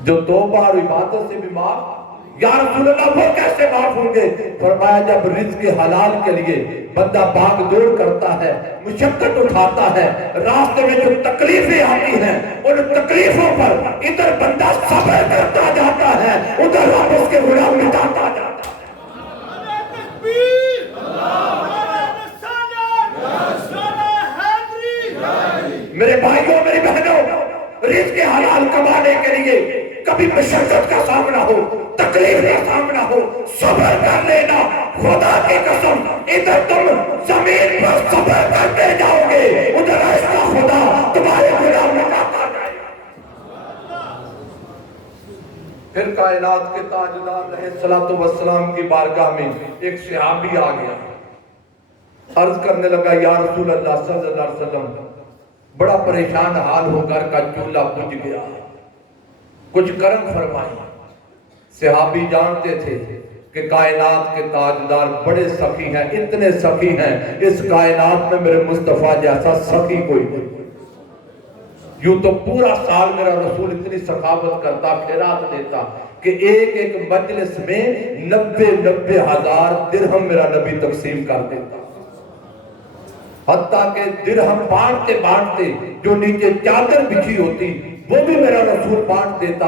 جو توبہ اور عبادت سے بھی معاف، یا رسول اللہ وہ کیسے معاف ہوں گے؟ فرمایا جب رزق حلال کے لیے بندہ بھاگ دوڑ کرتا ہے، مشقت اٹھاتا ہے، راستے میں جو تکلیفیں آتی ہیں ان تکلیفوں پر ادھر بندہ صبر کرتا جاتا ہے، ادھر رب اس کے گناہ مٹاتا جاتا ہے۔ نعرہ تکبیر، نعرہ رسالت، نعرہ حیدری۔ میرے بھائیوں میری بہنوں، رزق حلال کمانے کے لیے کبھی مشقت کا سامنا ہو، تکلیف کا سامنا ہو، صبر کر لینا، خدا کی قسم ادھر تم زمین پر صبر کرتے جاؤ گے، ادھر ایسا خدا تمہارے گناہ مٹاتا جائے گا۔ پھر کائنات کے تاجدار علیہ الصلوۃ والسلام کی بارگاہ میں ایک صحابی آ گیا، عرض کرنے لگا یا رسول اللہ صلی اللہ علیہ وسلم، بڑا پریشان حال ہو کر کا چولہا بجھ گیا، کچھ کرم فرمائیں۔ صحابی جانتے تھے کہ کائنات کے تاجدار بڑے سخی ہیں، اتنے سخی ہیں اس کائنات میں میرے مصطفیٰ جیسا سخی کوئی نہیں۔ یوں تو پورا سال میرا رسول اتنی سخاوت کرتا، خیرات دیتا کہ ایک ایک مجلس میں 90 ہزار درہم میرا نبی تقسیم کر دیتا، حتیٰ کہ درہم بانٹتے بانٹتے جو نیچے چادر بچھی ہوتی وہ بھی میرا رسول بانٹ دیتا۔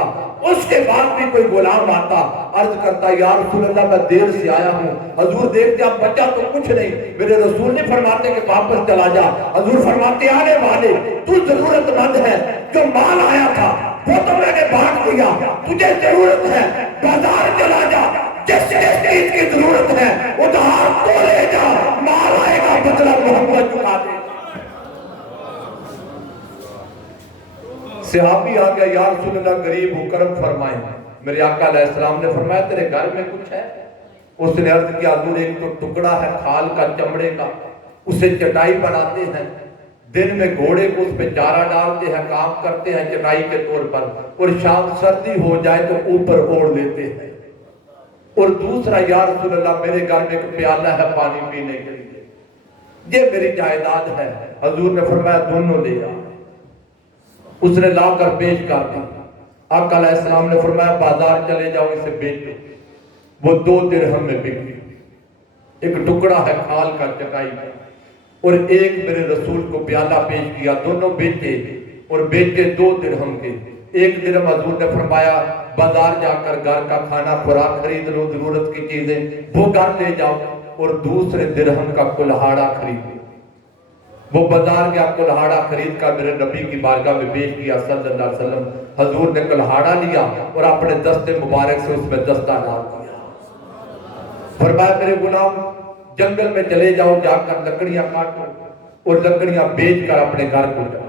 اس کے بعد بھی کوئی غلام آتا، عرض کرتا یا رسول اللہ میں دیر سے آیا ہوں۔ حضور دیکھتے اب بچہ تو کچھ نہیں، میرے رسول نہیں فرماتے کہ واپس چلا جا، حضور فرماتے آنے والے تو ضرورت مند ہے، جو مال آیا تھا وہ تو میں نے بانٹ دیا، تجھے ضرورت ہے بازار چلا جا، جس چیز کی ضرورت ہے ادھار تو لے جا، مال آئے گا بدلہ محمد چکا دے۔ صحابی آ گیا یا رسول اللہ غریب ہوں کرم فرمائیں۔ میرے آقا علیہ السلام نے فرمایا تیرے گھر میں کچھ ہے؟ اس نے عرض کیا حضور ایک تو ٹکڑا ہے کھال کا چمڑے کا، اسے چٹائی بناتے ہیں، دن میں گھوڑے کو اس پہ چارہ ڈالتے ہیں، کام کرتے ہیں چٹائی کے طور پر، اور شام سردی ہو جائے تو اوپر اوڑھ لیتے ہیں۔ اور دوسرا یا رسول اللہ میرے گھر میں ایک پیالہ ہے پانی پینے کے لیے، یہ میری جائیداد ہے۔ حضور نے فرمایا دونوں لے آ۔ اس نے لا کر پیش کر دی۔ آقا علیہ السلام نے فرمایا بازار چلے جاؤ اسے بیچو۔ وہ 2 درہم میں بک گئی۔ ایک ٹکڑا ہے کھال کا چٹائی کا، اور ایک میرے رسول کو پیالہ پیش کیا، دونوں بیچے اور بیچے 2 درہم کے۔ 1 درہم حضور نے فرمایا بازار جا کر گھر کا کھانا خوراک خرید لو، ضرورت کی چیزیں وہ گھر لے جاؤ، اور دوسرے درہم کا کلہاڑا خرید لو۔ وہ بازار گیا، کلہاڑا خرید کر میرے نبی کی بارگاہ میں پیش کیا صلی اللہ علیہ وسلم۔ حضور نے کلہاڑا لیا اور اپنے دست مبارک سے اس میں دستہ ڈال دیا۔ فرمایا میرے غلام جنگل میں چلے جاؤ، جا کر لکڑیاں کاٹو اور لکڑیاں بیچ کر اپنے گھر کو جاؤ۔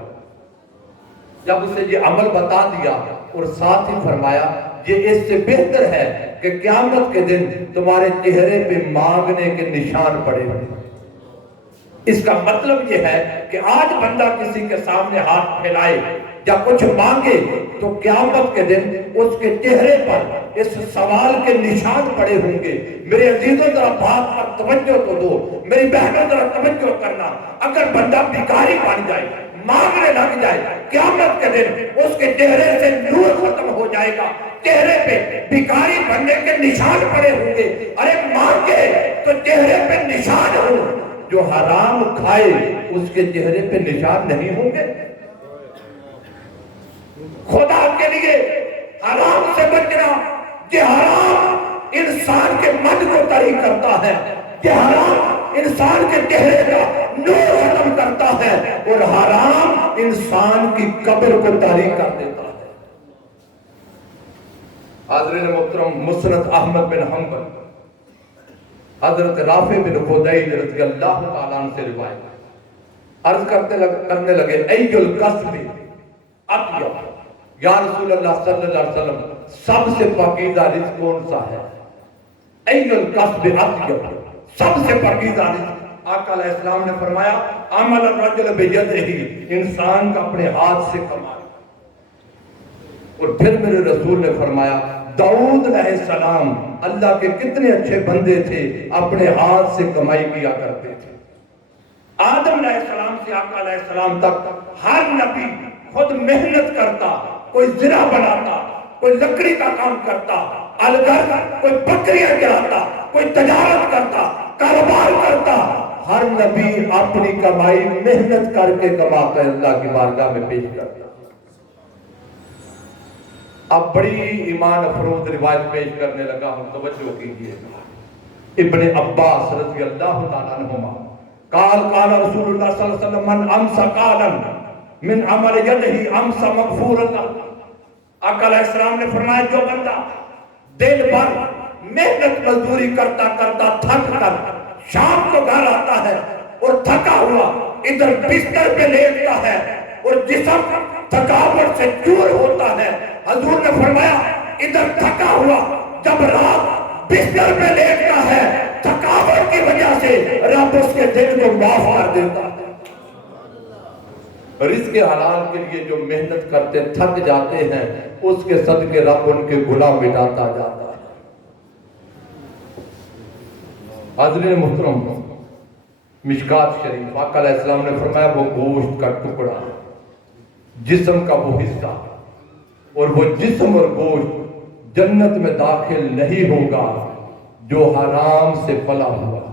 جب اسے یہ عمل بتا دیا اور ساتھ ہی فرمایا یہ اس سے بہتر ہے کہ قیامت کے دن تمہارے چہرے پہ مانگنے کے نشان پڑے ہوئے۔ اس کا مطلب یہ ہے کہ آج بندہ کسی کے سامنے ہاتھ پھیلائے یا کچھ مانگے تو قیامت کے دن اس کے چہرے پر اس سوال کے نشان پڑے ہوں گے۔ میرے عزیزوں ذرا بات پر توجہ تو دو، میری بہنوں ذرا توجہ کرنا۔ اگر بندہ بھکاری بن جائے، مانگنے لگ جائے، قیامت کے دن اس کے چہرے سے نور ختم ہو جائے گا، چہرے پہ بھکاری بننے کے نشان پڑے ہوں گے۔ ارے مانگے تو چہرے پہ نشان ہو، جو حرام کھائے اس کے چہرے پہ نشان نہیں ہوں گے۔ خدا کے لیے حرام سے بچنا، یہ حرام انسان کے من کو طری کرتا ہے، یہ حرام انسان کے چہرے کا نور ختم کرتا ہے، اور حرام انسان کی قبر کو طاری کر دیتا ہے۔ حضرت محترم مسند احمد بن حنبل حضرت رافع بن خدیج رضی اللہ تعالیٰ عنہ سے روایت، عرض کرنے لگے ای القصب اطیب، یا رسول اللہ صلی اللہ علیہ وسلم سب سے پاکیزہ رزق کون سا ہے؟ ای القصب اطیب، سب سے پاکیزہ رزق۔ آقا علیہ السلام نے فرمایا عمل الرجل بیدہ، انسان کا اپنے ہاتھ سے کمائے۔ اور پھر میرے رسول نے فرمایا داؤد علیہ السلام اللہ کے کتنے اچھے بندے تھے، اپنے ہاتھ سے کمائی کیا کرتے تھے۔ آدم علیہ السلام سے آقا علیہ السلام تک ہر نبی خود محنت کرتا، کوئی زرع بناتا، کوئی لکڑی کا کام کرتا، الگر کوئی بکریاں چراتا، کوئی تجارت کرتا، کاروبار کرتا۔ ہر نبی اپنی کمائی محنت کر کے کما کر اللہ کی بارگاہ میں پیش کرتا۔ اب بڑی ایمان افروز روایت پیش کرنے لگا ہوں، توجہ کیجئے۔ ابن عباس رضی اللہ تعالیٰ عنہما قال رسول اللہ صلی اللہ علیہ وسلم من امسا قالا من عمل یدہ امسا مغفور اللہ۔ آقا علیہ السلام نے فرمایا جو بندہ دن بھر محنت مزدوری کرتا کرتا تھک کر شام کو گھر آتا ہے اور تھکا ہوا ادھر بستر پہ لیٹتا ہے اور جسم تھکاوٹ سے چور ہوتا ہے، حضور نے فرمایا ادھر تھکا ہوا جب رات بستر پہ لیٹتا ہے تھکاوٹ کی وجہ سے رب اس کے دل کو معاف کر دیتا ہے۔ رزق حلال کے لیے جو محنت کرتے تھک جاتے ہیں اس کے صدقے رب ان کے گناہ مٹاتا جاتا ہے۔ حاضرین محترم، مشکات شریف آقا علیہ السلام نے فرمایا وہ گوشت کا ٹکڑا جسم کا وہ حصہ، اور وہ جسم اور گوشت جنت میں داخل نہیں ہوگا جو حرام سے پلا ہوا ہے۔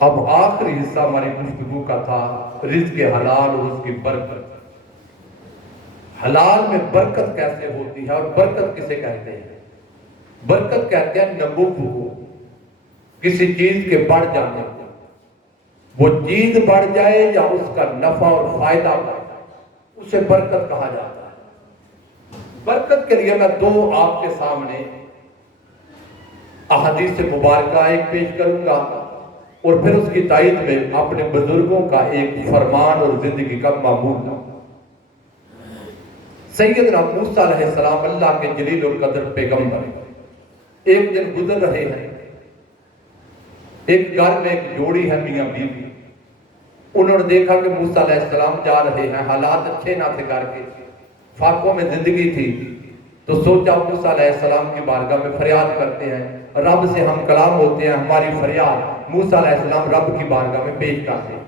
اب آخری حصہ ہماری گفتگو کا تھا رزق حلال اور اس کی برکت۔ حلال میں برکت کیسے ہوتی ہے اور برکت کسے کہتے ہیں؟ برکت کہتے ہیں نمو کو، کسی چیز کے بڑھ جانے کو، وہ چیز بڑھ جائے یا اس کا نفع اور فائدہ بڑھ جائے اسے برکت کہا جاتا ہے۔ برکت کے لیے میں دو آپ کے سامنے احادیث مبارکہ ایک پیش کروں گا اور پھر اس کی تائید میں اپنے بزرگوں کا ایک فرمان اور زندگی کا معمول دوں۔ سیدنا موسیٰ علیہ السلام اللہ کے جلیل القدر پیغمبر ایک دن گزر رہے ہیں، ایک گھر میں ایک جوڑی ہے میاں بیوی۔ انہوں نے دیکھا کہ موسیٰ علیہ السلام جا رہے ہیں، حالات اچھے نہ تھے گھر کے، فاقوں میں زندگی تھی، تو سوچا موسیٰ علیہ السلام کی بارگاہ میں فریاد کرتے ہیں، رب سے ہم کلام ہوتے ہیں، ہماری فریاد موسیٰ علیہ السلام رب کی بارگاہ میں پیش کرتے ہیں۔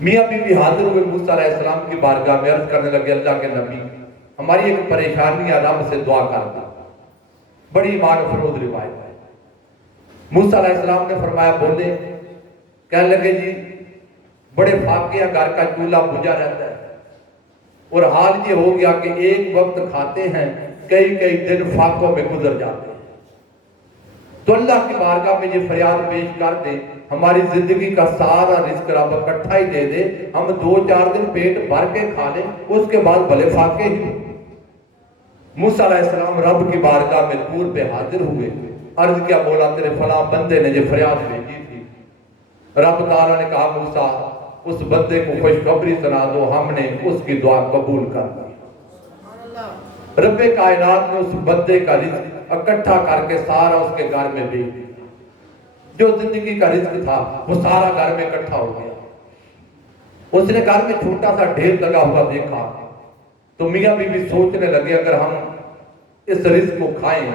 میاں بیوی حاضر ہوئے موسیٰ علیہ السلام کی بارگاہ میں، عرض کرنے لگے اللہ کے نبی ہماری ایک پریشانی ہے، رب سے دعا کر دو۔ بڑی ایمان افروز روایت ہے۔ موسیٰ علیہ السلام نے فرمایا بولے، کہنے لگے جی بڑے فاقے ہیں، گھر کا چولہا بجھا رہتا ہے اور حال یہ ہو گیا کہ ایک وقت کھاتے ہیں، کئی دن فاقوں میں گزر جاتے ہیں، تو اللہ کی بارگاہ میں یہ فریاد پیش کر دیں ہماری زندگی کا سارا رزق رب اکٹھا ہی دے دے، ہم 2-4 دن پیٹ بھر کے کھا لیں، اس کے بعد بھلے فاقے ہی۔ موسیٰ علیہ السلام رب کی بارگاہ میں طور پہ حاضر ہوئے، عرض کیا مولا تیرے فلاں بندے نے یہ فریاد بھیجی تھی۔ رب تعالیٰ نے کہا موسیٰ اس بندے کو خوشخبری سنا دو، ہم نے اس کی دعا قبول کر دی۔ رب کائنات نے اس بندے کا رزق اکٹھا کر کے سارا اس کے گھر میں بھیج دیا، جو زندگی کا رزق تھا وہ سارا گھر میں اکٹھا ہو گیا۔ اس نے گھر میں چھوٹا سا ڈھیر لگا ہوا دیکھا تو میاں بیوی سوچنے لگے اگر ہم اس رزق کو کھائیں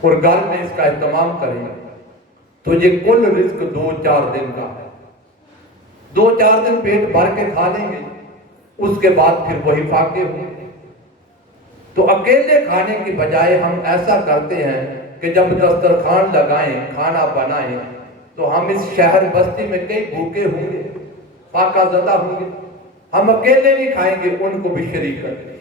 اور گھر میں اس کا اہتمام کریں تو یہ کل رزق 2-4 دن کا ہے، 2-4 دن پیٹ بھر کے کھا لیں گے، اس کے بعد پھر وہی فاقے ہوں گے۔ تو اکیلے کھانے کی بجائے ہم ایسا کرتے ہیں کہ جب دسترخوان لگائیں، کھانا بنائیں تو ہم اس شہر بستی میں کئی بھوکے ہوں گے، فاقہ زدہ ہوں گے، ہم اکیلے نہیں کھائیں گے، ان کو بھی شریک کریں گے۔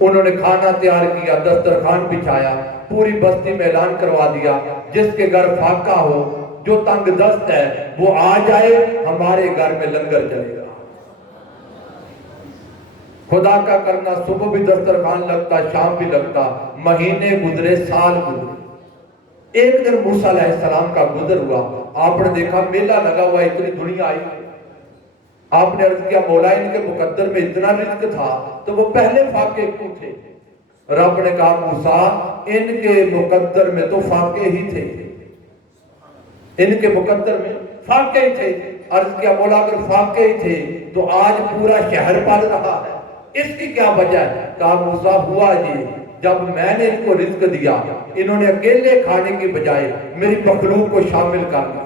انہوں نے کھانا تیار کیا، دسترخوان بچھایا، پوری بستی میں اعلان کروا دیا جس کے گھر فاقہ ہو، جو تنگ دست ہے وہ آ جائے، ہمارے گھر میں لنگر چلے گا۔ خدا کا کرنا، صبح بھی دسترخوان لگتا، شام بھی لگتا، مہینے گزرے، سال گزرے۔ ایک دن موسیٰ علیہ السلام کا گزر ہوا، آپ نے دیکھا میلہ لگا ہوا، اتنی دنیا آئی۔ آپ نے عرض کیا مولا ان کے مقدر میں اتنا رزق تھا تو وہ پہلے فاقے کیوں تھے؟ رب نے کہا موسیٰ ان کے مقدر میں تو فاقے ہی تھے، ان کے مقدر میں فاقے ہی تھے۔ عرض کیا مولا اگر فاقے ہی تھے تو آج پورا شہر پل رہا ہے، اس کی کیا وجہ ہے؟ کہا موسیٰ ہوا یہ جب میں نے ان کو رزق دیا انہوں نے اکیلے کھانے کی بجائے میری مخلوق کو شامل کر دیا،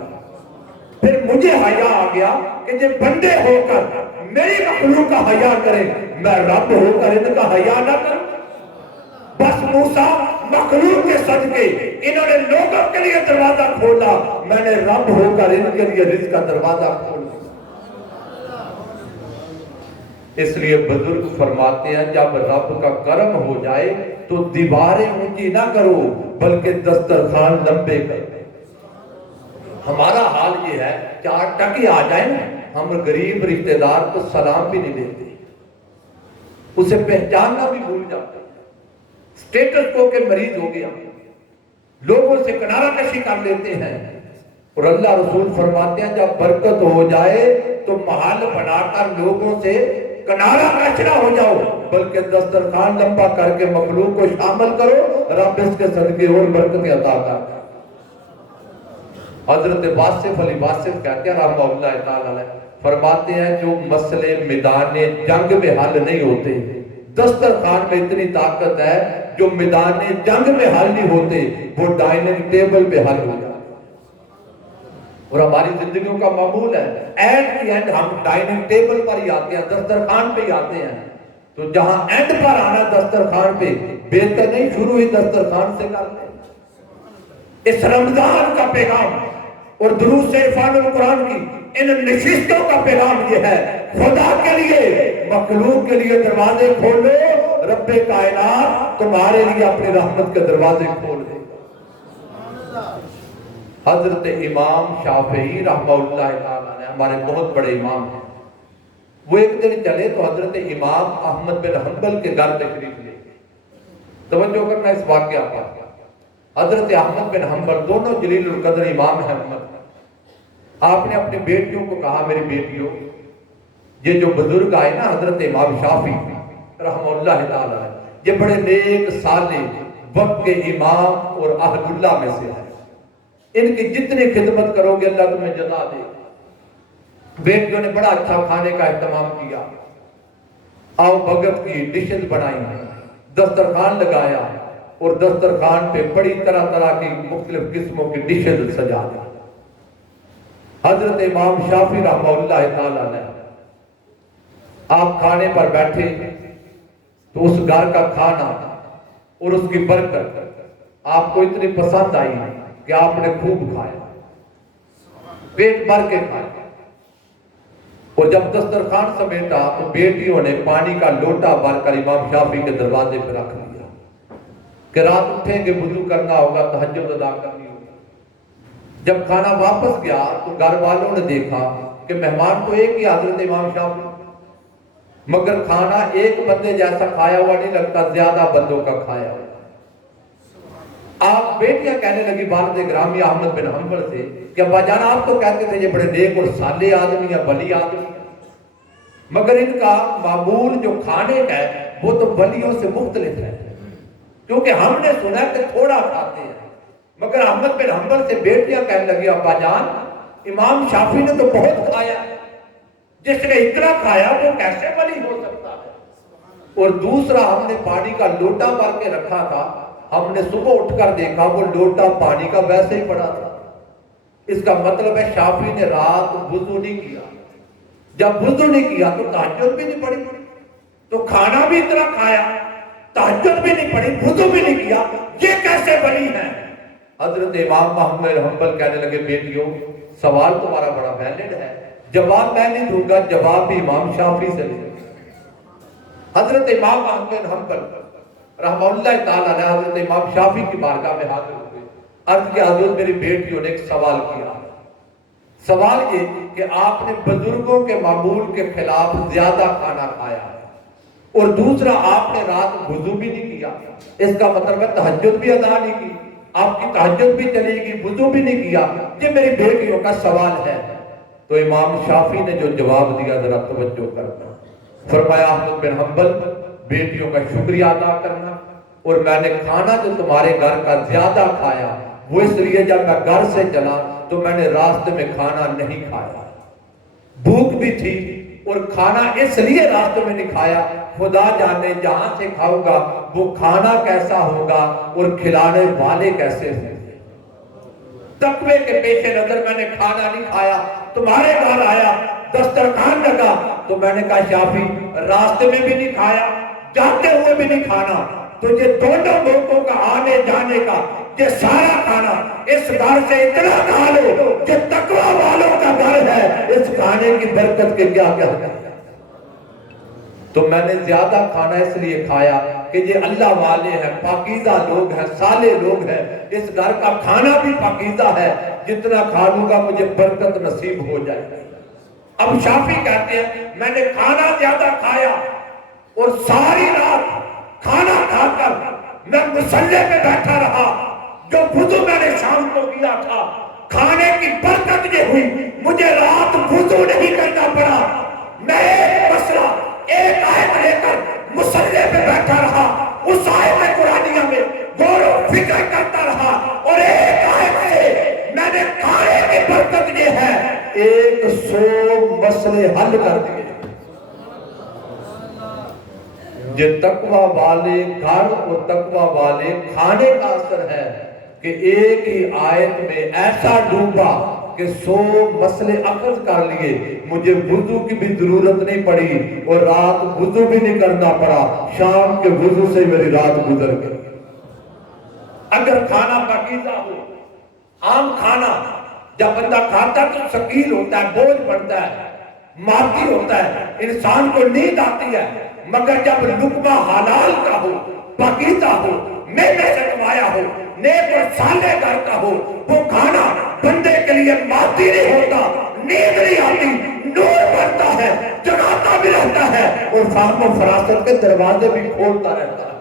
پھر مجھے حیا آ گیا کہ جب بندے ہو کر میری مخلوق کا حیا کریں، میں رب ہو کر ان کا حیا نہ کروں۔ بس موسیٰ مخلوق کے صدقے انہوں نے لوگوں کے لیے دروازہ کھولا، میں نے رب ہو کر ان کے لیے رزق کا دروازہ کھولا۔ اس لیے بزرگ فرماتے ہیں جب رب کا کرم ہو جائے تو دیواریں اونچی نہ کرو بلکہ دسترخوان لمبے کرو۔ ہمارا حال یہ ہے 4 ٹکے آ جائیں نا ہم غریب رشتہ دار کو سلام بھی نہیں دیتے، اسے پہچاننا بھی بھول جاتے ہیں، سٹیٹس کو کہ مریض ہو گیا، لوگوں سے کنارہ کشی کر لیتے ہیں۔ اور اللہ رسول فرماتے ہیں جب برکت ہو جائے تو محل بنا کر لوگوں سے کنارہ کش نہ ہو جاؤ بلکہ دسترخوان لمبا کر کے مخلوق کو شامل کرو، رب اس کے صدقے اور برکتیں عطا کر۔ حضرت واصف علی واصف کہتے ہیں رحمہ اللہ تعالیٰ علیہ، فرماتے ہیں جو مسئلے میدان جنگ میں حل نہیں ہوتے، دسترخوان میں اتنی طاقت ہے جو میدان جنگ میں حل نہیں ہوتے وہ ڈائننگ ٹیبل پہ حل ہو جاتے۔ اور ہماری زندگیوں کا معمول ہے اینڈ کی اینڈ ہم ڈائننگ ٹیبل پر ہی آتے ہیں، دسترخوان پہ ہی آتے ہیں۔ تو جہاں اینڈ پر آنا دسترخوان پہ، بہتر نہیں شروع ہی دسترخوان سے کرتے۔ اس رمضان کا پیغام اور دروس عرفان القرآن کی ان نشستوں کا پیغام یہ ہے، خدا کے لیے مخلوق کے لیے دروازے کھولو، رب کائنات تمہارے لیے اپنی رحمت کے دروازے کھول دے گا۔ حضرت امام شافعی رحمہ اللہ تعالیٰ نے، ہمارے بہت بڑے امام ہیں، وہ ایک دن چلے تو حضرت امام احمد بن حنبل کے گھر تشریف لے گئے۔ توجہ کرنا اس واقعہ پر، حضرت احمد بن حنبل دونوں جلیل القدر امام ہیں امت۔ آپ نے اپنی بیٹیوں کو کہا میری بیٹیوں، یہ جو بزرگ آئے نا حضرت امام شافعی رحمہ اللہ تعالیٰ، یہ بڑے نیک صالح وقت کے امام اور اہل اللہ میں سے ہیں، ان کی جتنی خدمت کرو گے اللہ تمہیں جزا دے۔ بیٹیوں نے بڑا اچھا کھانے کا اہتمام کیا، آؤ بھگت کی ڈشز بنائی، دسترخوان لگایا اور دسترخوان پہ بڑی طرح طرح کی مختلف قسموں کی ڈشز سجا دی۔ حضرت امام شافعی رحمہ اللہ تعالیٰ نے، آپ کھانے پر بیٹھے تو اس گھر کا کھانا اور اس کی برکت آپ کو اتنی پسند آئی کہ آپ نے خوب کھایا، پیٹ بھر کے کھایا۔ اور جب دسترخوان سمیٹا تو بیٹیوں نے پانی کا لوٹا بھر کر امام شافعی کے دروازے پہ رکھ دیا کہ رات اٹھیں گے وضو کرنا ہوگا، تہجد ادا کرنی ہوگی۔ جب کھانا واپس گیا تو گھر والوں نے دیکھا کہ مہمان تو ایک ہی حضرت امام شافعی، مگر کھانا ایک بندے جیسا کھایا ہوا نہیں لگتا، زیادہ بندوں کا کھایا ہوا۔ آپ بیٹیاں کہنے لگی والد گرامی احمد بن حنبل سے کہ ابا جان آپ تو کہتے تھے یہ بڑے نیک اور صالح آدمی ہیں، ولی آدمی ہیں، مگر ان کا معمول جو کھانے کا ہے وہ تو ولیوں سے مختلف ہے، کیونکہ ہم نے سنا کہ تھوڑا کھاتے ہیں۔ مگر احمد بن حنبل سے بیٹیاں کہنے لگی ابا جان امام شافعی نے تو بہت کھایا، جس نے اتنا کھایا وہ کیسے ولی ہو سکتا ہے؟ اور دوسرا ہم نے پانی کا لوٹا بھر کے رکھا تھا، ہم نے صبح اٹھ کر دیکھا وہ لوٹا پانی کا ویسے ہی پڑا تھا۔ اس کا مطلب ہے شافعی نے رات وضو نہیں کیا، جب وضو نہیں کیا تو تہجد بھی نہیں پڑھی، تو کھانا بھی اتنا کھایا، تہجد بھی نہیں پڑھی، وضو بھی نہیں کیا، یہ کیسے ولی ہیں؟ حضرت امام احمد بن حنبل کہنے لگے بیٹیوں سوال تمہارا بڑا ویلڈ ہے، جواب میں نہیں دوں گا، جواب بھی امام شافعی سے لے۔ حضرت امام احمد بن حنبل رحمہ اللہ تعالیٰ نے حضرت امام شافعی کی بارگاہ میں حاضر ہوئے، عرض کیا حضور میری بیٹیوں نے ایک سوال کیا، سوال یہ کہ آپ نے بزرگوں کے معمول کے خلاف زیادہ کھانا کھایا اور دوسرا آپ نے رات وضو بھی نہیں کیا، اس کا مطلب ہے تہجد بھی ادا نہیں کی، آپ کی تہجد بھی چلے گی، وضو بھی نہیں کیا، یہ میری بیٹیوں کا سوال ہے۔ تو امام شافعی نے جو جواب دیا ذرا توجہ کرنا، فرمایا احمد بن حنبل بیٹیوں کا شکریہ ادا کرنا، اور میں نے کھانا جو تمہارے گھر کا زیادہ کھایا وہ اس لیے جب میں گھر سے چلا تو میں نے راستے میں کھانا نہیں کھایا، بھوک بھی تھی اور کھانا اس لیے راستے میں نہیں کھایا، خدا جانے جہاں سے کھاؤں گا وہ کھانا کیسا ہوگا اور کھلانے والے کیسے ہوں گے۔ تقوی کے پیش نظر میں نے کھانا نہیں کھایا، تمہارے گھر آیا دسترخوان لگا تو میں نے کہا شافعی راستے میں بھی نہیں کھایا، جاتے ہوئے بھی نہیں کھانا، تو یہ دونوں موقعوں کا آنے جانے کا یہ سارا کھانا اس گھر سے اتنا کھا لو کہ تقوی والوں کا گھر ہے، اس کھانے کی برکت کے کیا کیا ہے۔ تو میں نے زیادہ کھانا اس لیے کھایا کہ یہ اللہ والے ہیں، پاکیزہ لوگ ہیں، صالح لوگ ہیں، اس گھر کا کھانا بھی پاکیزہ ہے، جتنا کھا لوں گا مجھے برکت نصیب ہو جائے گی۔ اب شافعی کہتے ہیں میں نے کھانا زیادہ کھایا اور ساری رات کھانا کھا کر میں مصلی پہ بیٹھا رہا، جو وضو میں نے شام کو کیا تھا کھانے کی برکت یہ ہوئی مجھے رات وضو نہیں کرنا پڑا، میں ایک مسئلہ ایک آیت لے کر مصلی پہ بیٹھا رہا، اس آیت قرآنیہ میں غور و فکر کرتا رہا اور ایک آیت سے میں نے کھانے 100 مسئلے حل کر دیے۔ یہ تقوی والے گھر اور تقوی والے کھانے کا اثر ہے کہ ایک ہی آیت میں ایسا ڈوبا کہ 100 مسئلے اخذ کر لیے، مجھے وضو کی بھی ضرورت نہیں پڑی اور رات وضو بھی نہیں کرنا پڑا، شام کے وضو سے میری رات گزر گئی۔ اگر کھانا پاکیزہ ہو، عام کھانا جب بندہ کھاتا تو ثقیل ہوتا ہے، بوجھ پڑتا ہے، مادی ہوتا ہے، انسان کو نیند آتی ہے، مگر جب لقمہ حلال کا ہو، پاکیزہ ہو، محنت سے کمایا ہو، نیک اور صالح گھر کا ہو، وہ کھانا بندے کے لیے مادی نہیں ہوتا، نیند نہیں آتی، نور بڑھتا ہے، جگاتا بھی رہتا ہے اور فہم و فراست کے دروازے بھی کھولتا رہتا ہے۔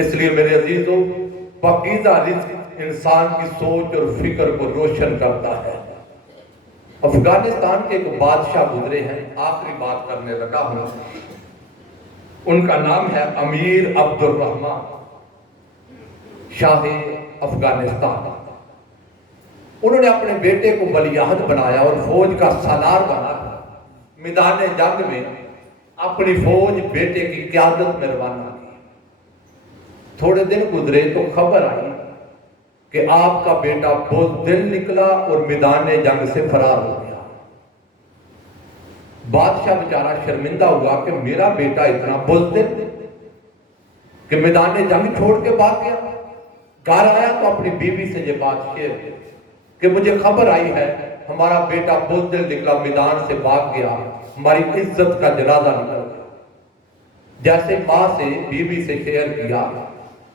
اس لیے میرے عزیزوں، پاکیزہ رزق انسان کی سوچ اور فکر کو روشن کرتا ہے۔ افغانستان کے ایک بادشاہ گزرے ہیں، آخری بات کرنے لگا ہوں، ان کا نام ہے امیر عبد الرحمن شاہ افغانستان۔ انہوں نے اپنے بیٹے کو ولیعہد بنایا اور فوج کا سالار بنا، میدان جنگ میں اپنی فوج بیٹے کی قیادت میں روانہ کی۔ تھوڑے دن گزرے تو خبر آئی کہ آپ کا بیٹا بزدل نکلا اور میدان جنگ سے فرار ہو گیا۔ بادشاہ بیچارہ شرمندہ ہوا کہ میرا بیٹا اتنا بزدل کہ میدان جنگ چھوڑ کے بھاگ گیا۔ گھر آیا تو اپنی بیوی سے یہ بات شیئر کی کہ مجھے خبر آئی ہے ہمارا بیٹا بزدل نکلا، میدان سے بھاگ گیا، ہماری عزت کا جنازہ نکل گیا۔ جیسے ماں سے بیوی سے شیئر کیا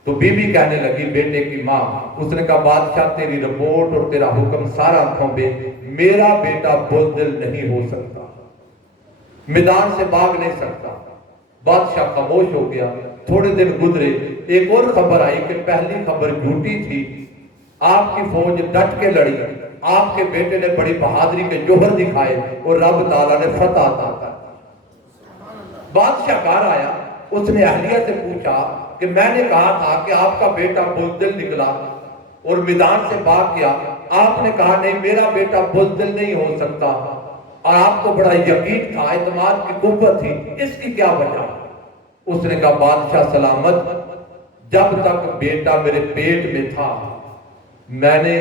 تو بیوی کہنے لگی بیٹے کی ماں، اس نے کہا بادشاہ تیری رپورٹ اور تیرا حکم سارا آنکھوں پہ، میرا بیٹا بزدل نہیں ہو سکتا، میدان سے بھاگ نہیں سکتا۔ بادشاہ خاموش ہو گیا۔ تھوڑے دن گزرے، ایک اور خبر آئی کہ پہلی خبر جھوٹی تھی، آپ کی فوج ڈٹ کے لڑی، آپ کے بیٹے نے بڑی بہادری کے جوہر دکھائے اور رب تعالیٰ نے فتح عطا کر دی۔ بادشاہ گھر آیا، اس نے اہلیہ سے پوچھا کہ میں نے کہا تھا کہ آپ کا بیٹا بزدل نکلا اور میدان سے بھاگ گیا، آپ نے کہا نہیں میرا بیٹا بزدل نہیں ہو سکتا، اور آپ کو بڑا یقین تھا، اعتماد کی قوت تھی، اس کی کیا وجہ؟ اس نے کہا بادشاہ سلامت، جب تک بیٹا میرے پیٹ میں تھا میں نے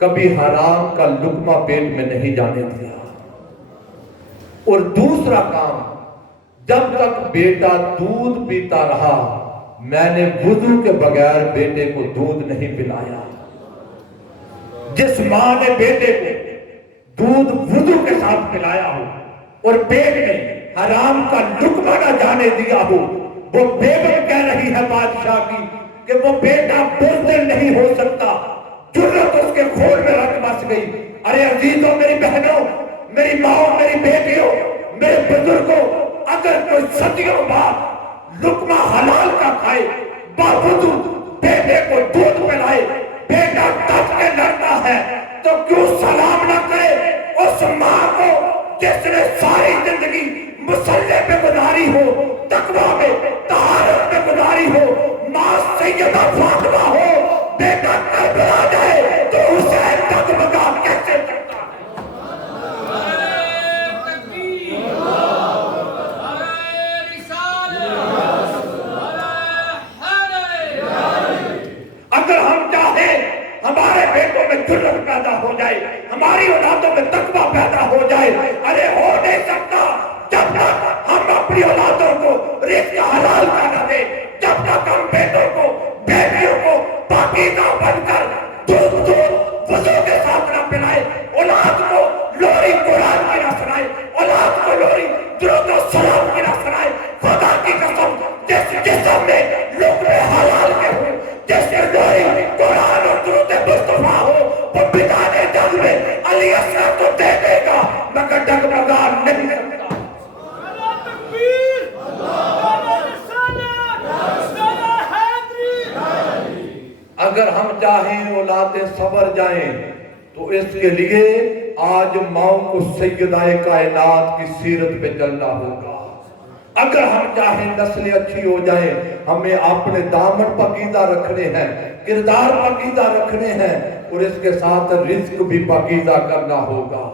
کبھی حرام کا لقمہ پیٹ میں نہیں جانے دیا، اور دوسرا کام، جب تک بیٹا دودھ پیتا رہا میں نے وضو کے بغیر بیٹے کو دودھ نہیں پلایا۔ جس ماں نے بیٹے کو دودھ وضو کے ساتھ پلایا ہو اور پیٹ میں حرام کا لقمہ نہ جانے دیا ہو، وہ بیگم کہہ رہی ہے بادشاہ کی کہ وہ بیٹا بزدل نہیں ہو سکتا۔ جرت اس کے خون میں رکھ بس گئی۔ ارے عزیزوں، میری بہنوں، میری ماں، میری بیٹیوں، میرے بزرگوں، اگر کوئی صدیوں بعد لقمہ حلال کا کھائے، باوجود بیٹے کو دودھ پلائے، بیٹا ڈٹ کے لڑتا ہے، تو کیوں سلام نہ کرے اس ماں کو جس نے ساری زندگی مصلے پہ گزاری ہو، تقویٰ میں، طہارت میں گزاری ہو، ماں سیدہ فاطمہ ہو، بیٹا کربلا جائے تو اسے ڈگمگا کیسے سکتا ہے؟ اگر ہم چاہیں ہمارے بیٹوں میں جرت پیدا ہو جائے، ہماری اولادوں میں تقویٰ پیدا ہو جائے، ارے ہو نہیں سکتا جب تک ہم اپنی اولادوں کو رزق حلال کا نہ دیں، جب تک ہم بیٹوں کو، بیٹیوں کو پاکیزہ بن کر دودھ وضو کے ساتھ نہ پلائے، اولاد کو لوری قرآن کی نہ سنائے، اولاد کو لوری درود و سلام کی نہ سنائے۔ خدا کی قسم، جس جسم میں لقمے حلال کے ہوں، جس کے لوری قرآن اور درود مصطفیٰ ہو، وہ میدان جنگ میں علی اصغر کو دے دے گا مگر ڈگمگا نہیں سکتا۔ اگر ہم چاہیں اولادیں صبر جائیں تو اس کے لیے آج ماؤں کو سیدہ کائنات کی سیرت پہ چلنا ہوگا۔ اگر ہم چاہیں نسلیں اچھی ہو جائیں، ہمیں اپنے دامن پاکیزہ رکھنے ہیں، کردار پاکیزہ رکھنے ہیں، اور اس کے ساتھ رزق بھی پاکیزہ کرنا ہوگا۔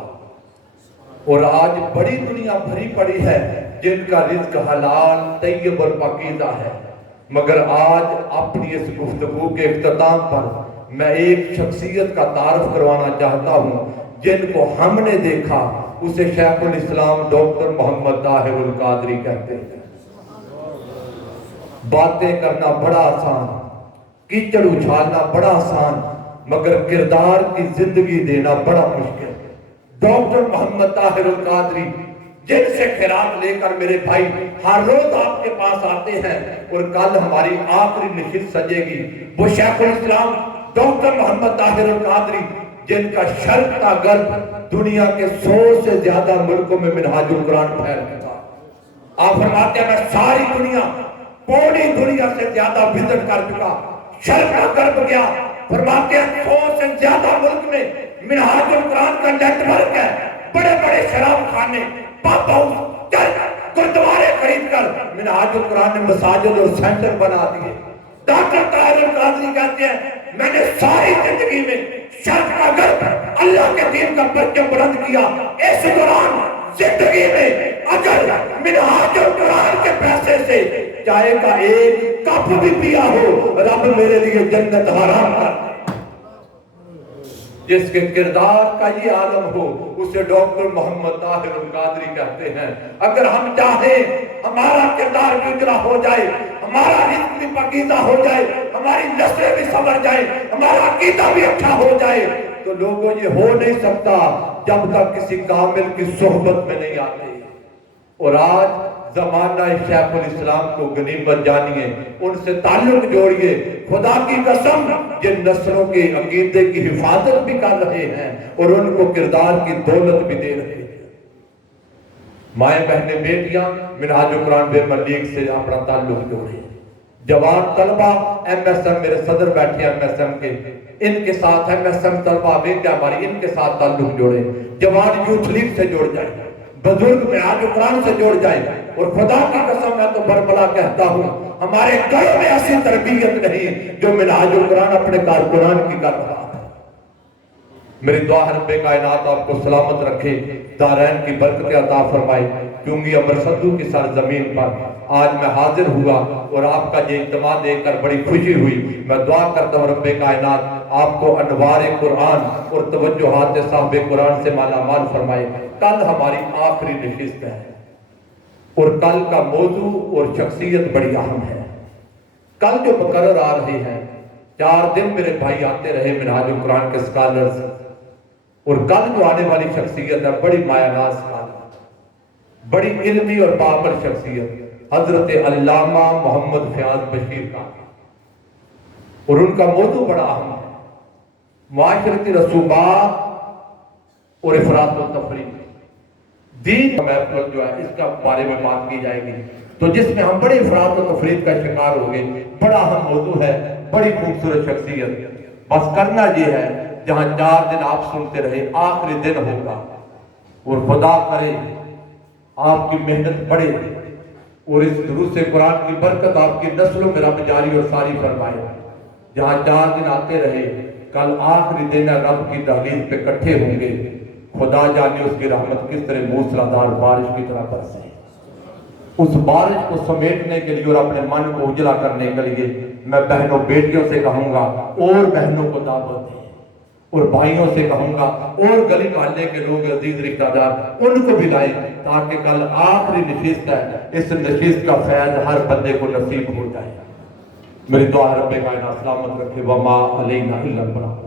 اور آج بڑی دنیا بھری پڑی ہے جن کا رزق حلال، طیب اور پاکیزہ ہے، مگر آج اپنی اس گفتگو کے اختتام پر میں ایک شخصیت کا تعارف کروانا چاہتا ہوں جن کو ہم نے دیکھا، اسے شیخ الاسلام ڈاکٹر محمد طاہر القادری کہتے ہیں۔ باتیں کرنا بڑا آسان، کیچڑ اچھالنا بڑا آسان، مگر کردار کی زندگی دینا بڑا مشکل۔ ڈاکٹر محمد طاہر القادری جن سے خیرات لے کر میرے بھائی ہر روز آپ کے پاس آتے ہیں، اور کل ہماری آخری نشست سجے گی، وہ شیخ الاسلام ڈاکٹر محمد طاہر القادری جن کا شرق کا غرب دنیا کے 100 سے زیادہ ملکوں میں منہاج القرآن پھیل چکا۔ آپ فرماتے ہیں میں ساری دنیا، پوری دنیا سے زیادہ وزٹ کر چکا، شرق کا غرب گیا، فرماتے ہیں 100 سے زیادہ ملک میں منہاج القرآن کا نیٹ ورک ہے، بڑے بڑے شراب خانے، پاپ ہاؤس، چرچ، گردوارے خرید کر منہاج القرآن نے مساجد اور سینٹر بنا دیے۔ ڈاکٹر طاہر القادری کہتے ہیں میں نے ساری زندگی میں شرق کا غرب اللہ کے دین کا پرچم بلند کیا، اس دوران زندگی میں اگر منہاج القرآن کے پیسے سے چائے کا ایک کپ بھی پیا ہو، رب میرے لیے جنت حرام کر۔ جس کے کردار کا یہ عالم ہو اسے ڈاکٹر محمد طاہر القادری کہتے ہیں۔ اگر ہم چاہیں ہمارا کردار بھی اتنا ہو جائے، ہمارا رزق بھی پاکیزہ ہو جائے، ہماری نسلیں بھی سنور جائے، ہمارا عقیدہ بھی اچھا ہو جائے، تو لوگوں یہ ہو نہیں سکتا جب تک کسی کامل کی صحبت میں نہیں آتے۔ اور آج زمانہ شیخ الاسلام کو غنیمت جانیے، ان سے تعلق جوڑیے، خدا کی قسم جن نسلوں کے عقیدے کی حفاظت بھی کر رہے ہیں اور ان کو کردار کی دولت بھی دے رہے ہیں۔ مائیں بہنیں بیٹیاں منہاج القرآن بیمر لیگ سے اپنا تعلق جوڑے۔ جوان طلبہ ایم ایس ایم، میرے صدر بیٹھے ایم ایس ایم کے، ان کے ساتھ ایم ایس ایم طلبہ بیٹے ہماری، ان کے ساتھ تعلق جوڑے۔ جوان یوتھ لیگ سے جوڑ جائے، بزرگ منہاج القرآن سے جوڑ جائے۔ اور خدا کی قسم میں تو بربلا کہتا ہوں ہمارے گھر میں ایسی تربیت نہیں جو منہاج القرآن اپنے کارکنان کی کر رہا ہے۔ میری دعا ہے رب کائنات آپ کو سلامت رکھے، دارین کی برکت عطا فرمائے۔ کیونکہ امرصدو کی سرزمین پر آج میں حاضر ہوا اور آپ کا یہ اجتماع دیکھ کر بڑی خوشی ہوئی۔ میں دعا کرتا ہوں رب کائنات آپ کو انوار قرآن اور توجہات صاحب قرآن سے مالا مال فرمائے۔ کل ہماری آخری نشست ہے اور کل کا موضوع اور شخصیت بڑی اہم ہے۔ کل جو مقرر آ رہے ہیں، 4 دن میرے بھائی آتے رہے منہاج القرآن کے سکالرز، اور کل جو آنے والی شخصیت ہے بڑی مایہ ناز سکالر، بڑی علمی اور بابر شخصیت، حضرت علامہ محمد فیاض بشیر کا، اور ان کا موضوع بڑا اہم ہے، معاشرتی رسومات اور افراط و تفریط۔ دین کا محفل جو ہے اس کا بارے میں بات کی جائے گی، تو جس میں ہم بڑے افراط و تفریط کا شکار ہو گئے۔ بڑا اہم موضوع ہے، بڑی خوبصورت شخصیت۔ بس کرنا یہ ہے جہاں 4 دن آپ سنتے رہے، آخری دن ہوگا، اور خدا کرے آپ کی محنت بڑھے اور اس دروس قرآن کی برکت آپ کی نسلوں میں رب جاری اور ساری فرمائے۔ جہاں 4 دن آتے رہے، کل آخری دن رب کی دہلیز پہ اکٹھے ہوں گے۔ خدا جانے اس کی رحمت کس طرح موسلادھار بارش کی طرح برسے۔ اس بارش کو سمیٹنے کے لیے اور اپنے من کو اجلا کرنے کے لیے میں بہنوں بیٹیوں سے کہوں گا اور بہنوں کو دعوت دیں، اور بھائیوں سے کہوں گا اور گلی محلے کے لوگ عزیز رشتہ دار ان کو بھی لائیں، تاکہ کل آخری نشست ہے، اس نشست کا فیض ہر بندے کو نصیب ہو جائے۔ میری دعا رب کائنات سلامت رکھے، وما علینا الا البلاغ۔